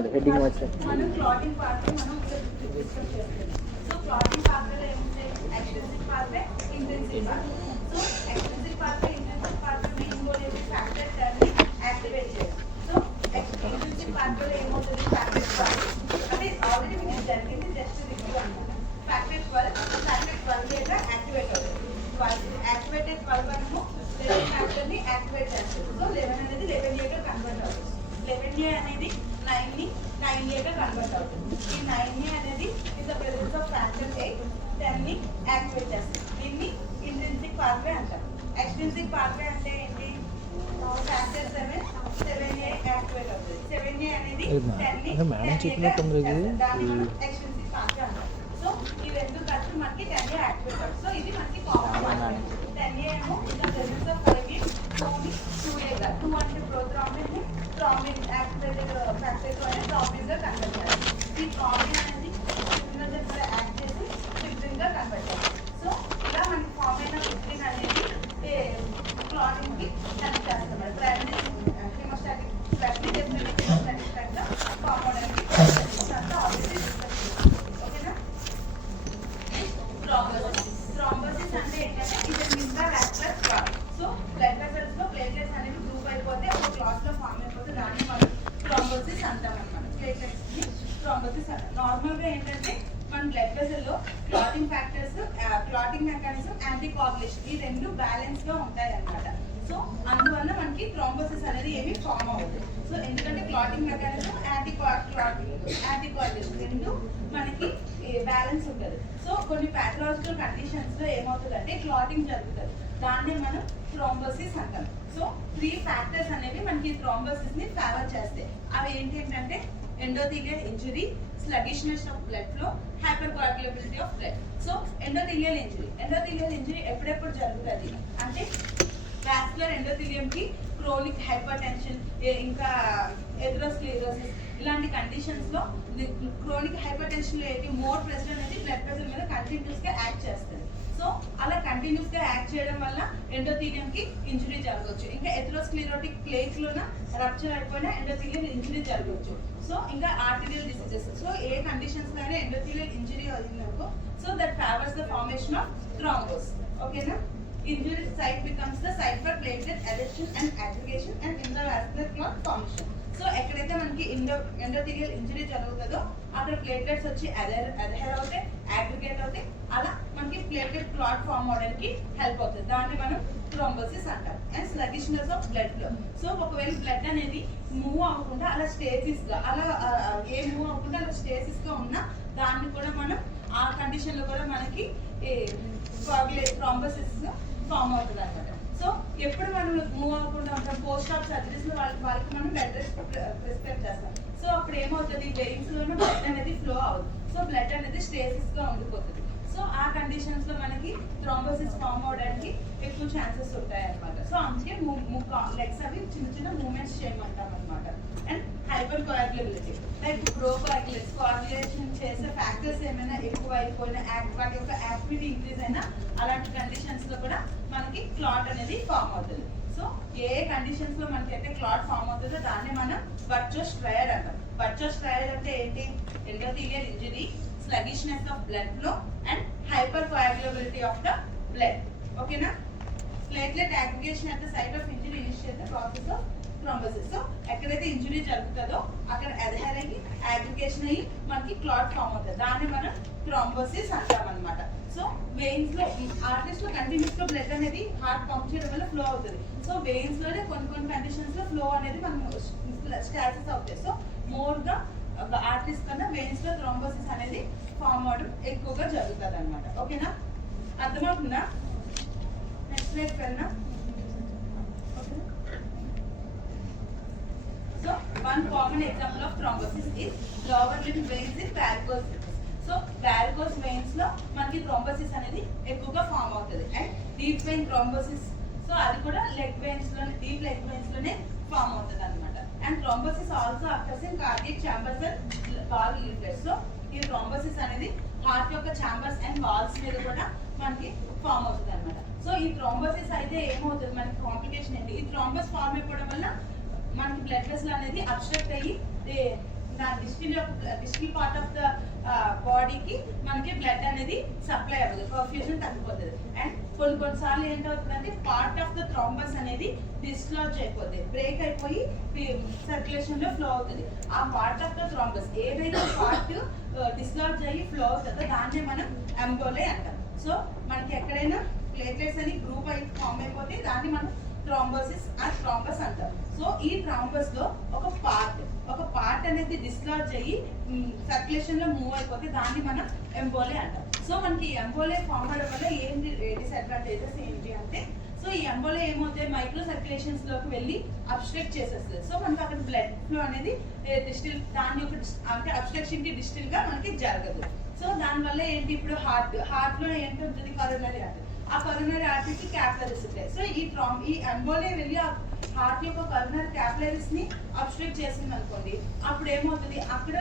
Heading వచ్చి మనం clotting pathway మనం డిస్కస్ చేస్తాం. సో క్లాటింగ్ పాత్వేలో ఏముంటాయి? Extrinsic pathway, intrinsic pathway. So extrinsic pathway, intrinsic pathway main goal ఏంటి? ఫ్యాక్టర్ టర్న్ యాక్టివేట్ చేయడం. సో ఇంట్రిన్సిక్ పాత్వేలో ఏమవుతుంది? ఫ్యాక్టర్ 12 అంటే ఆల్రెడీ మీకు జరిగింది, జస్ట్ రివ్యూ అన్నమాట. ఫ్యాక్టర్ 12 దగ్గర యాక్టివేట్ అవుతుంది. యాక్టివేటెడ్ 12 మనము 11 ఫ్యాక్టర్ని యాక్టివేట్ చేస్తుంది. సో 11 అనేది 11A గా కన్వర్ట్ అవుతుంది. 11A అనేది 9A గా కన్వర్ట్ అవుతుంది. ఈ 9A అనేది in the presence of factor 8 10ని యాక్టివేట్ చేస్తుంది. దీన్ని ఇంట్రిన్సిక్ పాత్వే అంటారు. ఎక్స్ట్రిన్సిక్ పాత్వే అంటే ఏంటి? ఫ్యాక్టర్ 7A యాక్టివేట్ అవుతుంది. 7A అనేది 10ని మేడం చెప్పినట్టుంది ఇది. దాన్ని మనం ఎక్స్ట్రిన్సిక్ పాత్వే అంటారు. సో ఈ రెండు ఖర్చు మనకి 10A యాక్టివేట్ అవుతుంది. సో ఇది మనకి కామన్. 10A ఏమో in the presence of 2A గా 2 అంటే ప్రోథ్రాంబిన్ థ్రాంబిన్ యాక్టివేటెడ్ ఫ్యాక్టర్ 2 అనేది థ్రాంబిన్ గా కన్వర్ట్ చేయాలి. ఈ థ్రాంబిన్ అనేది ఫిబ్రిన్ గా యాక్ట్ చేసి ఫిబ్రిన్ గా కన్వర్ట్ చేయాలి. సో ఇలా మనకి ఫామ్ అయిన ఫిబ్రిన్ అనేది క్లాటింగ్ కి హెల్ప్ చేస్తున్నారు. ప్రైమరీ హీమోస్టాటిక్ ఫ్యాక్టరీ హీమోస్టాటిక్ ఫ్యాక్టర్ ఫామ్ అవడానికి అంతా ఆల్రెడీ డిస్కస్ చేస్తాం. ఓకేనా? థ్రాంబోసిస్ అంటే ఏంటంటే ఇది మిగతా vascular clot. So blood vessels లో ప్లేట్లెట్స్ అనేవి గ్రూప్ అయిపోతే ఒక క్లాట్ లో ఫామ్ అయిపోతే దాన్ని మనం థ్రాంబోసిస్ అంటాం అన్నమాట. ప్లేట్లెట్స్ ని థ్రాంబోసిస్ అంటాం. నార్మల్ గా ఏంటంటే మన బ్లడ్ వెసల్ లో clotting factors, clotting mechanism, anti coagulation ఈ రెండు బ్యాలెన్స్ గా ఉంటాయి అన్నమాట. సో అందువల్ల మనకి థ్రాంబోసిస్ అనేది ఏమి ఫామ్ అవుతుంది. సో ఎందుకంటే క్లాటింగ్ మెకానిజం, యాంటీ కోయాగులేషన్ రెండు మనకి బ్యాలెన్స్ ఉంటుంది. సో కొన్ని ప్యాథలాజికల్ కండిషన్స్ లో ఏమవుతుందంటే క్లాటింగ్ జరుగుతుంది. దాన్నే మనం థ్రాంబోసిస్ అంటాం. సో 3 ఫ్యాక్టర్స్ అనేవి మనకి థ్రాంబోసిస్ ని ఫేవర్ చేస్తాయి. అవి ఏంటంటే endothelial injury, sluggishness of blood flow, hypercoagulability of blood. So endothelial injury ఎప్పుడెప్పుడు జరుగుతుంది అంటే వాస్కులర్ ఎండోథీలియం కి క్రోనిక్ హైపర్ టెన్షన్, ఇంకా ఎథెరోస్క్లెరోసిస్ ఇలాంటి కండిషన్స్ లో క్రోనిక్ హైపర్ టెన్షన్ లో ఏంటి మోర్ ప్రెషర్ అనేది బ్లడ్ ప్రెషర్ మీద కంటిన్యూస్ గా యాక్ట్ చేస్తుంది. సో అలా కంటిన్యూస్ గా యాక్ట్ చేయడం వల్ల ఎండోథీలియం కి ఇంజరీ జరగవచ్చు. ఇంకా ఎథెరోస్క్లెరోటిక్ ప్లేట్స్ లోన రప్చర్ అయిపోయినా ఎండోథీలియల్ ఇంజరీ జరగవచ్చు. సో ఇంకా ఆర్టీరియల్ డిసీజెస్. సో ఏ కండిషన్స్ లో ఎండోథీలియల్ ఇంజరీ అయిందనుకో, so that favours the formation of thrombus. ఓకేనా? Injury site becomes the site for platelet adhesion and aggregation and intravascular clot formation. So ఎక్కడైతే మనకి endothelial injury జరుగుతుందో అక్కడ platelets వచ్చి అడ్హెర్ అవుతాయి, అగ్రిగేట్ అవుతాయి. అలా మనకి ప్లేట్లెట్ క్లాట్ ఫామ్ అవడానికి హెల్ప్ అవుతుంది. దాన్ని మనం థ్రోంబోసిస్ అంటాం. And sluggishness of blood flow. So ఒకవేళ బ్లడ్ అనేది మూవ్ అవ్వకుండా అలా స్టేసిస్ గా అలా మూవ్ అవ్వకుండా అలా స్టేసిస్ గా ఉన్నా దాన్ని కూడా మనం ఆ కండిషన్ లో కూడా మనకి థ్రోంబోసిస్ ఫామ్ అవుతుంది అనమాట. సో ఎప్పుడు మనం మూవ్ అవ్వకుండా ఉంటాం, పోస్ట్ ఆఫ్ సర్జరీస్ లో వాళ్ళకి మనం బెడ్ రెస్ట్ ప్రిస్క్రైబ్ చేస్తాం. సో అప్పుడు ఏమవుతుంది, వెయిన్స్ లోనే బ్లడ్ అనేది ఫ్లో అవుతుంది. సో బ్లడ్ అనేది స్టేసిస్ గా ఉండిపోతుంది. సో ఆ కండిషన్స్ లో మనకి థ్రోంబోసిస్ ఫామ్ అవడానికి ఎక్కువ ఛాన్సెస్ ఉంటాయి అనమాట. సో అందుకే లెగ్స్ అవి చిన్న చిన్న మూవ్మెంట్స్ చేయమంటాం అనమాట. అండ్ హైపర్ కోయాగులబిలిటీ లైక్ కోయాగులేషన్ చేసే ఫ్యాక్టర్స్ ఏమైనా ఎక్కువ అయిపోయినా, వాటి యొక్క యాక్టివిటీ ఇంక్రీజ్ అయినా అలాంటి కండిషన్స్ లో కూడా మనకి క్లాట్ అనేది ఫామ్ అవుతుంది. సో ఏ కండిషన్స్ లో మనకి అయితే క్లాట్ ఫామ్ అవుతుందో దాన్ని మనం బర్చో స్ట్రైడ్ అంటాం. బర్చో స్ట్రైడ్ అంటే ఏంటి? Endothelial injury, sluggishness of blood flow and hypercoagulability of the blood. Okay na? Platelet aggregation at the site of injury initiates the process of thrombosis. So ekkadaithe injury jarugutado akkada adhere ayyi aggregation ayyi manaki clot form avutadi. Danni manam thrombosis antam annamata. So veins lo arteries lo continuous ga blood anedi heart pump cheyadam valla flow avutadi. So veins lo కొన్ని conditions lo flow anedi manam stasis avutayi. So more ga artist కన్నా veins లో thrombosis అనేది form అవడం ఎక్కువగా జరుగుతుంది అనమాట. ఓకేనా? అర్థమవుతుందా? నెక్స్ట్ స్లైడ్ కన్నా. So one common example of thrombosis is lower limb veins in varicose veins. So varicose veins లో మనకి థ్రోంబోసిస్ అనేది ఎక్కువగా ఫామ్ అవుతుంది. And deep vein thrombosis, so అది కూడా లెగ్ వెయిన్స్ లోనే, డీప్ లెగ్ వెయిన్స్ లోనే ఫామ్ అవుతుంది అనమాట. And thrombosis also occurs in cardiac chambers and valve leaflets. So ఈ థ్రోంబోసిస్ అనేది హార్ట్ యొక్క ఛాంబర్స్ అండ్ వాల్స్ మీద కూడా మనకి ఫామ్ అవుతుంది అనమాట. సో ఈ థ్రోంబోసిస్ అయితే ఏమవుతుంది, మనకి కాంప్లికేషన్ ఏంటి? ఈ థ్రోంబస్ ఫామ్ అయిపోవడం వల్ల మనకి బ్లడ్ వెసల్ అనేది అబ్స్ట్రక్ట్ అయ్యి డిస్టల్ పార్ట్ ఆఫ్ ద బాడీకి మనకి బ్లడ్ అనేది సప్లై అవ్వదు, పర్ఫ్యూజన్ తగ్గిపోతుంది. అండ్ కొన్నిసార్లు ఏంటవుతుందంటే పార్ట్ ఆఫ్ ద థ్రాంబస్ అనేది డిస్లాజ్ అయిపోతుంది, బ్రేక్ అయిపోయి సర్క్యులేషన్ లో ఫ్లో అవుతుంది. ఆ పార్ట్ ఆఫ్ ద థ్రాంబస్ ఏదైతే పార్ట్ డిస్లాజ్ అయ్యి ఫ్లో అవుతుందో దాన్నే మనం ఎంబోలే అంటాం. సో మనకి ఎక్కడైనా ప్లేట్లెట్స్ అని గ్రూప్ అయి ఫామ్ అయిపోతే దాన్ని మనం థ్రాంబోసిస్ అండ్ థ్రాంబస్ అంటాం. సో ఈ థ్రాంబస్ లో ఒక పార్ట్ అనేది డిస్లాజ్ అయ్యి సర్క్యులేషన్ లో మూవ్ అయిపోతే దాన్ని మనం ఎంబోలే అంటాం. సో మనకి ఎంబోలే ఫామ్ అవడం వల్ల ఏంటి డిసడ్వాంటేజెస్ ఏంటి అంటే, సో ఈ ఎంబోలే ఏమవుతాయి, మైక్రో సర్క్యులేషన్స్ లోకి వెళ్ళి అబ్స్ట్రక్ట్ చేసేస్తుంది. సో మనకి అక్కడ బ్లడ్ ఫ్లో అనేది డిస్టిల్ దాని యొక్క అంటే అబ్స్ట్రక్షన్ కి డిస్టిల్ గా మనకి జరగదు. సో దానివల్ల ఏంటి, ఇప్పుడు హార్ట్ లో ఏంటి ఉంటుంది, కరోనరీ ఆర్టరీ. ఆ కరోనరీ ఆర్టరీకి క్యాపిలరీస్ ఉంటాయి. సో ఈ ఎంబోలే వెళ్ళి ఆ హార్ట్ యొక్క కరోనరీ క్యాపిలరీస్ ని అబ్స్ట్రక్ట్ చేసింది అనుకోండి, అప్పుడు ఏమవుతుంది, అక్కడ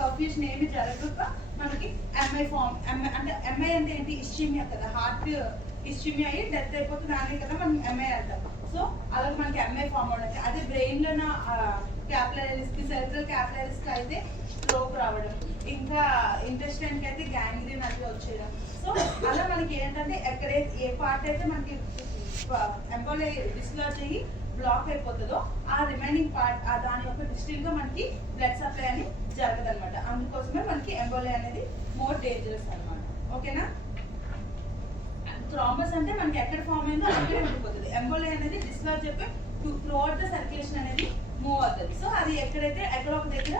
పర్ఫ్యూషన్ ఏమి జరగక మనకి ఎంఐ ఫామ్. అంటే ఎంఐ అంటే ఏంటి, ఇస్చిమియా కదా, హార్ట్ ఇస్చిమియా అయ్యి డెత్ అయిపోతుంది, దానే కదా మనం ఎంఐ అంటాం. సో అలాగే మనకి ఎంఐ ఫామ్ అవడం. అదే బ్రెయిన్ లో క్యాపిలరీస్ కి, సెరిబ్రల్ క్యాపిలరీస్ కి అయితే స్ట్రోక్ రావడం, ఇంకా ఇంటెస్టైన్ కి అయితే గ్యాంగ్రీన్ అది వచ్చేయడం. సో అలా మనకి ఏంటంటే ఎక్కడైతే ఏ పార్ట్ అయితే మనకి ఎంబోలే డిస్లాజ్ అయ్యి బ్లాక్ అయిపోతుందో ఆ రిమైనింగ్ పార్ట్ దాని యొక్క డిస్టిల్ గా మనకి బ్లడ్ సప్లై అని జరగదు అనమాట. అందుకోసమే మనకి ఎంబోలే అనేది మోర్ డేంజరస్ అనమాట. ఓకేనా. థ్రాంబస్ అంటే మనకి ఎక్కడ ఫామ్ అయిందో అక్కడే ఉండిపోతుంది. ఎంబోలే అనేది డిస్లాజ్ అయిపోయి త్రూఅవుట్ ద సర్క్యులేషన్ అనేది మూవ్ అవుతుంది. సో అది ఎక్కడో ఒక దగ్గర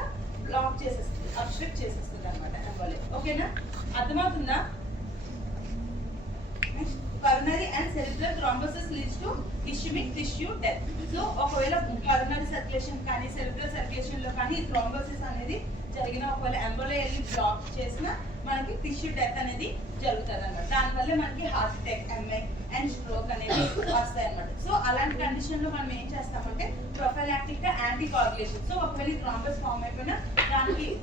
బ్లాక్ చేసేస్తుంది, అబ్స్ట్రక్ట్ చేసేస్తుంది అనమాట ఎంబోలే. ఓకేనా, అర్థమవుతుందా? Coronary and cerebral thrombosis leads to ischaemic tissue death. So ఒకవేళ కరోనరీ సర్క్యులేషన్ కానీ సెరిబ్రల్ సర్క్యులేషన్ లో కానీ థ్రాంబోసిస్ అనేది జరిగిన, ఒకవేళ ఎంబోలే వెళ్ళి బ్లాక్ చేసిన మనకి టిష్యూ డెత్ అనేది జరుగుతుంది అనమాట. దానివల్ల మనకి heart attack, MI and stroke అనేది వస్తాయి అనమాట. సో అలాంటి కండిషన్ లో మనం ఏం చేస్తామంటే ప్రొఫైలాక్టిక్ గా యాంటీ కోయాగులేషన్. సో ఒకవేళ థ్రాంబస్ ఫామ్ అయిపోయినా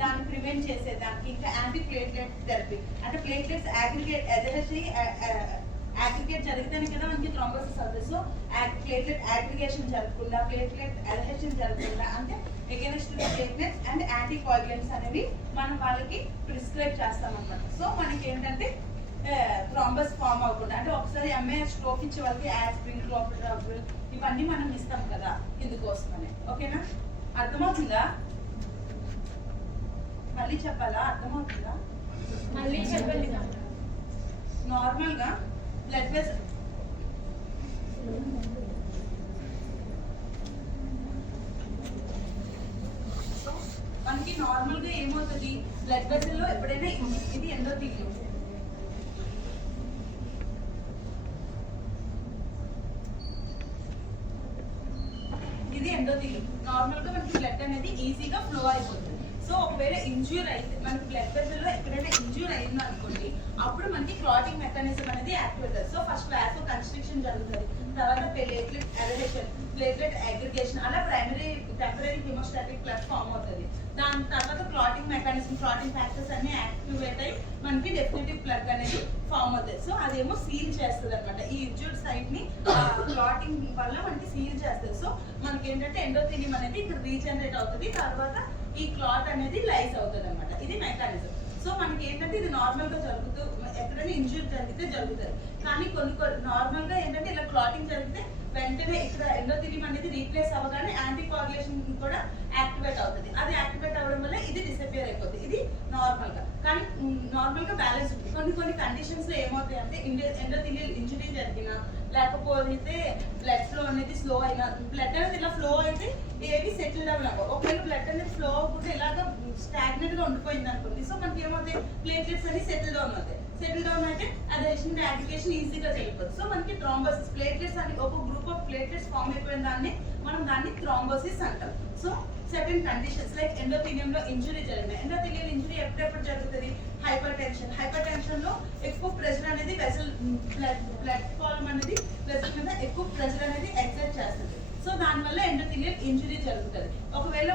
దాన్ని ప్రివెంట్ చేసేదానికి ఇంకా యాంటీ ప్లేట్లెట్ థెరపీ, అంటే ప్లేట్లెట్స్ అగ్రిగేట్ జరిగితేనే కదా మనకి థ్రాంబోసిస్ అవుతుంది. సో ప్లేట్లెట్ అగ్రిగేషన్ జరగకుండా, ప్లేట్లెట్ అడ్హెషన్ జరగకుండా, అంటే against platelets and anti coagulants అనేవి మనం వాళ్ళకి ప్రిస్క్రైబ్ చేస్తాం అనమాట. సో మనకి ఏంటంటే థ్రాంబస్ ఫామ్ అవ్వకుండా, అంటే ఒకసారి ఎంఐ స్ట్రోక్ ఇచ్చే వాళ్ళకి యాస్పిరిన్, క్లోపిడ్రాజిల్ ఇవన్నీ మనం ఇస్తాం కదా ఇందుకోసమనే. ఓకేనా, అర్థమవుతుందా? మళ్ళీ చెప్పాలా? అర్థమవుతుందా? మళ్ళీ చెప్పండి. నార్మల్ గా బ్లడ్ వెసల్ మనకి నార్మల్ గా ఏమవుతుంది, బ్లడ్ వెసల్ లో ఎప్పుడైనా ఇది ఎండోథీలియం, ఇది ఎండోథీలియం. నార్మల్ గా మనకి బ్లడ్ అనేది ఈజీగా ఫ్లో అయిపోతుంది. సో ఒకవేళ ఇంజ్యూర్ అయితే మనకి బ్లడ్ వెసల్ లో ఎక్కడైనా ఇంజ్యూర్ అయింది అనుకోండి, అప్పుడు మనకి క్లాటింగ్ మెకానిజం అనేది యాక్టివేట్ అవుతుంది. సో ఫస్ట్ వాసో కన్స్ట్రిక్షన్ జరుగుతుంది, తర్వాత ప్లేట్లెట్ అడ్హెషన్, ప్లేట్లెట్ అగ్రిగేషన్, అలా ప్రైమరీ టెంపరరీ హిమోస్టాటిక్ ప్లస్ ఫామ్ అవుతుంది. దాని తర్వాత క్లాటింగ్ మెకానిజం, క్లాటింగ్ ఫ్యాక్టర్స్ అన్ని యాక్టివేట్ అయ్యి మనకి డెఫినెటివ్ ప్లగ్ అనేది ఫామ్ అవుతుంది. సో అదేమో సీల్ చేస్తుంది అనమాట. ఈ ఇంజ్యూర్డ్ సైట్ ని క్లాటింగ్ వల్ల మనకి సీల్ చేస్తుంది. సో మనకి ఏంటంటే ఎండోథీలియం అనేది ఇక్కడ రీజనరేట్ అవుతుంది, తర్వాత ఈ క్లాట్ అనేది లైజ్ అవుతుంది అనమాట. ఇది మెకానిజం. సో మనకి ఏంటంటే ఇది నార్మల్ గా జరుగుతూ ఎక్కడైనా ఇంజ్యూర్ జరిగితే జరుగుతుంది. కానీ కొన్ని నార్మల్ గా ఏంటంటే ఇలా క్లాటింగ్ జరిగితే వెంటనే ఇక్కడ ఎండోథీలియం అనేది రీప్లేస్ అవ్వగానే యాంటీ కోయాగులేషన్ కూడా యాక్టివేట్ అవుతుంది. అది యాక్టివేట్ అవ్వడం వల్ల ఇది డిసపియర్ అయిపోతుంది. ఇది నార్మల్ గా. కానీ నార్మల్ గా బ్యాలెన్స్ ఉంటుంది. కొన్ని కండిషన్స్ లో ఏమవుతాయి అంటే ఎండోథీలియల్ ఇంజురీ జరిగినా, లేకపోతే బ్లడ్ ఫ్లో అనేది స్లో అయినా, బ్లడ్ అనేది ఇలా ఫ్లో అయితే ఏవి సెటిల్ అవ్వలేము. ఒకవేళ బ్లడ్ అనేది ఫ్లో అవ్వకుండా ఇలాగ స్టాగ్నెంట్ గా ఉండిపోయింది అనుకోండి, సో మనకి ఏమవుతాయి, ప్లేట్లెట్స్ అని సెటిల్ డౌన్ అవుతాయి. సెటిల్ డౌన్ అయితే అడ్హెషన్ అగ్రిగేషన్ ఈజీగా జరిగిపోతుంది. సో మనకి థ్రాంబోసిస్, ప్లేట్లెట్స్ అని ఒక గ్రూప్ ఆఫ్ ప్లేట్లెట్స్ ఫామ్ అయిపోయిన దాన్ని థ్రాంబోసిస్ అంటాం. So certain conditions like endothelium లో ఇంజురీ జరిగింది. ఎండోథీలియల్ ఇంజురీ ఎప్పుడెప్పుడు జరుగుతుంది, హైపర్ టెన్షన్ లో ఎక్కువ ప్రెషర్ అనేది వెసల్ బ్లడ్ కాలమ్ అనేది వెసల్ మీద ఎక్కువ ప్రెషర్ అనేది ఎగ్జర్ట్ చేస్తుంది. సో దానివల్ల ఎండోథీలియల్ ఇంజురీ జరుగుతుంది. ఒకవేళ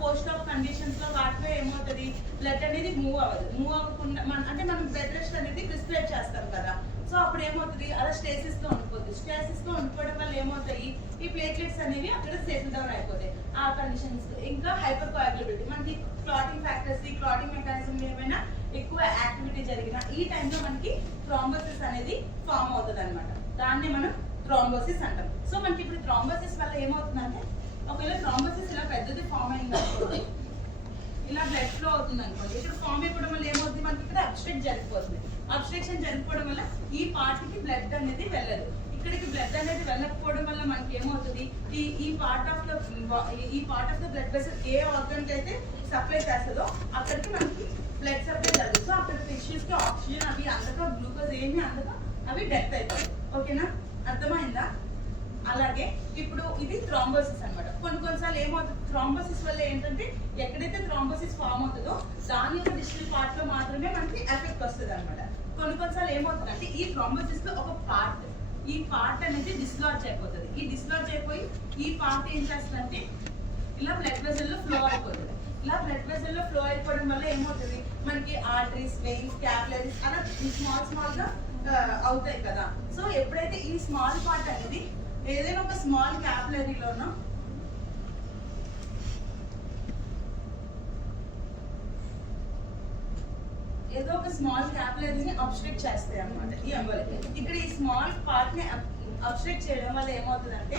పోస్ట్ ఆఫ్ కండిషన్స్ లో వాటిలో ఏమవుతుంది, బ్లడ్ అనేది మూవ్ అవ్వదు. మూవ్ అవ్వకుండా అంటే మనం బెడ్ రెస్ట్ అనేది ప్రిస్క్రైబ్ చేస్తాం కదా. సో అప్పుడు ఏమవుతుంది, అలా స్టేసిస్ తో ఉండిపోతుంది. స్టేసిస్ తో ఉండిపోవడం వల్ల ఏమవుతాయి, ఈ ప్లేట్లెట్స్ అనేవి అక్కడ సెటిల్ డౌన్ అయిపోతాయి. ఆ కండిషన్స్ ఇంకా హైపర్ కోయాగులబిలిటీ, మనకి క్లాటింగ్ ఫ్యాక్టర్స్, ఈ క్లాటింగ్ మెకానిజం ఏమైనా ఎక్కువ యాక్టివిటీ జరిగిన ఈ టైంలో మనకి థ్రాంబోసిస్ అనేది ఫామ్ అవుతుంది అనమాట. దాన్ని మనం థ్రాంబోసిస్ అంటాం. సో మనకి ఇప్పుడు థ్రాంబోసిస్ వల్ల ఏమవుతుందంటే, ఒకవేళ థ్రాంబోసిస్ ఇలా పెద్దది ఫామ్ అయింది అనుకోండి, ఇలా బ్లడ్ ఫ్లో అవుతుంది అనుకోండి, ఇక్కడ ఫామ్ అయిపోవడం వల్ల ఏమవుతుంది, మనకి ఇక్కడ అబ్స్ట్రక్ట్ జరిగిపోతుంది. అబ్స్ట్రక్షన్ జరిగిపోవడం వల్ల ఈ పార్ట్ కి బ్లడ్ అనేది వెళ్ళదు. ఇక్కడికి బ్లడ్ అనేది వెళ్ళకపోవడం వల్ల మనకి ఏమవుతుంది, ఈ part of the blood vessel A organ కి అయితే సప్లై చేస్తుందో అక్కడికి మనకి బ్లడ్ సప్లై జరుగుతుంది. సో అక్కడ టిష్యూస్ కి ఆక్సిజన్ అవి అందక, గ్లూకోజ్ ఏమి అందక అవి డెత్ అయిపోతాయి. ఓకేనా, అర్థమైందా? అలాగే ఇప్పుడు ఇది థ్రాంబోసిస్ అన్నమాట. కొన్నిసార్లు ఏమవుతుంది, థ్రాంబోసిస్ వల్ల ఏంటంటే ఎక్కడైతే థ్రాంబోసిస్ ఫామ్ అవుతుందో దాని యొక్క డిస్టల్ పార్ట్ లో మాత్రమే మనకి ఎఫెక్ట్ వస్తుంది అనమాట. కొన్నిసార్లు ఏమవుతుందంటే ఈ థ్రాంబోసిస్ లో ఒక పార్ట్, ఈ పార్ట్ అనేది డిస్లాడ్జ్ అయిపోతుంది. ఈ డిస్లాడ్జ్ అయిపోయి ఈ పార్ట్ ఏం చేస్తుందంటే ఇలా బ్లడ్ వెసల్ లో ఫ్లో అయిపోతుంది. ఇలా బ్లడ్ వెసల్ లో ఫ్లో అయిపోవడం వల్ల ఏమవుతుంది, మనకి ఆర్టరీస్, వెయిన్స్, క్యాపిలరీస్ అలా స్మాల్ గా అవుతాయి కదా. సో ఎప్పుడైతే ఈ స్మాల్ పార్ట్ అనేది ఏదైనా ఒక స్మాల్ క్యాపిలరీలోనో ఏదో ఒక స్మాల్ క్యాపిలరీని అబ్స్ట్రక్ట్ చేస్తాయి అన్నమాట ఈ ఎంబోలి. ఇక్కడ ఈ స్మాల్ పార్ట్ ని అబ్స్ట్రక్ట్ చేయడం వల్ల ఏమవుతుందంటే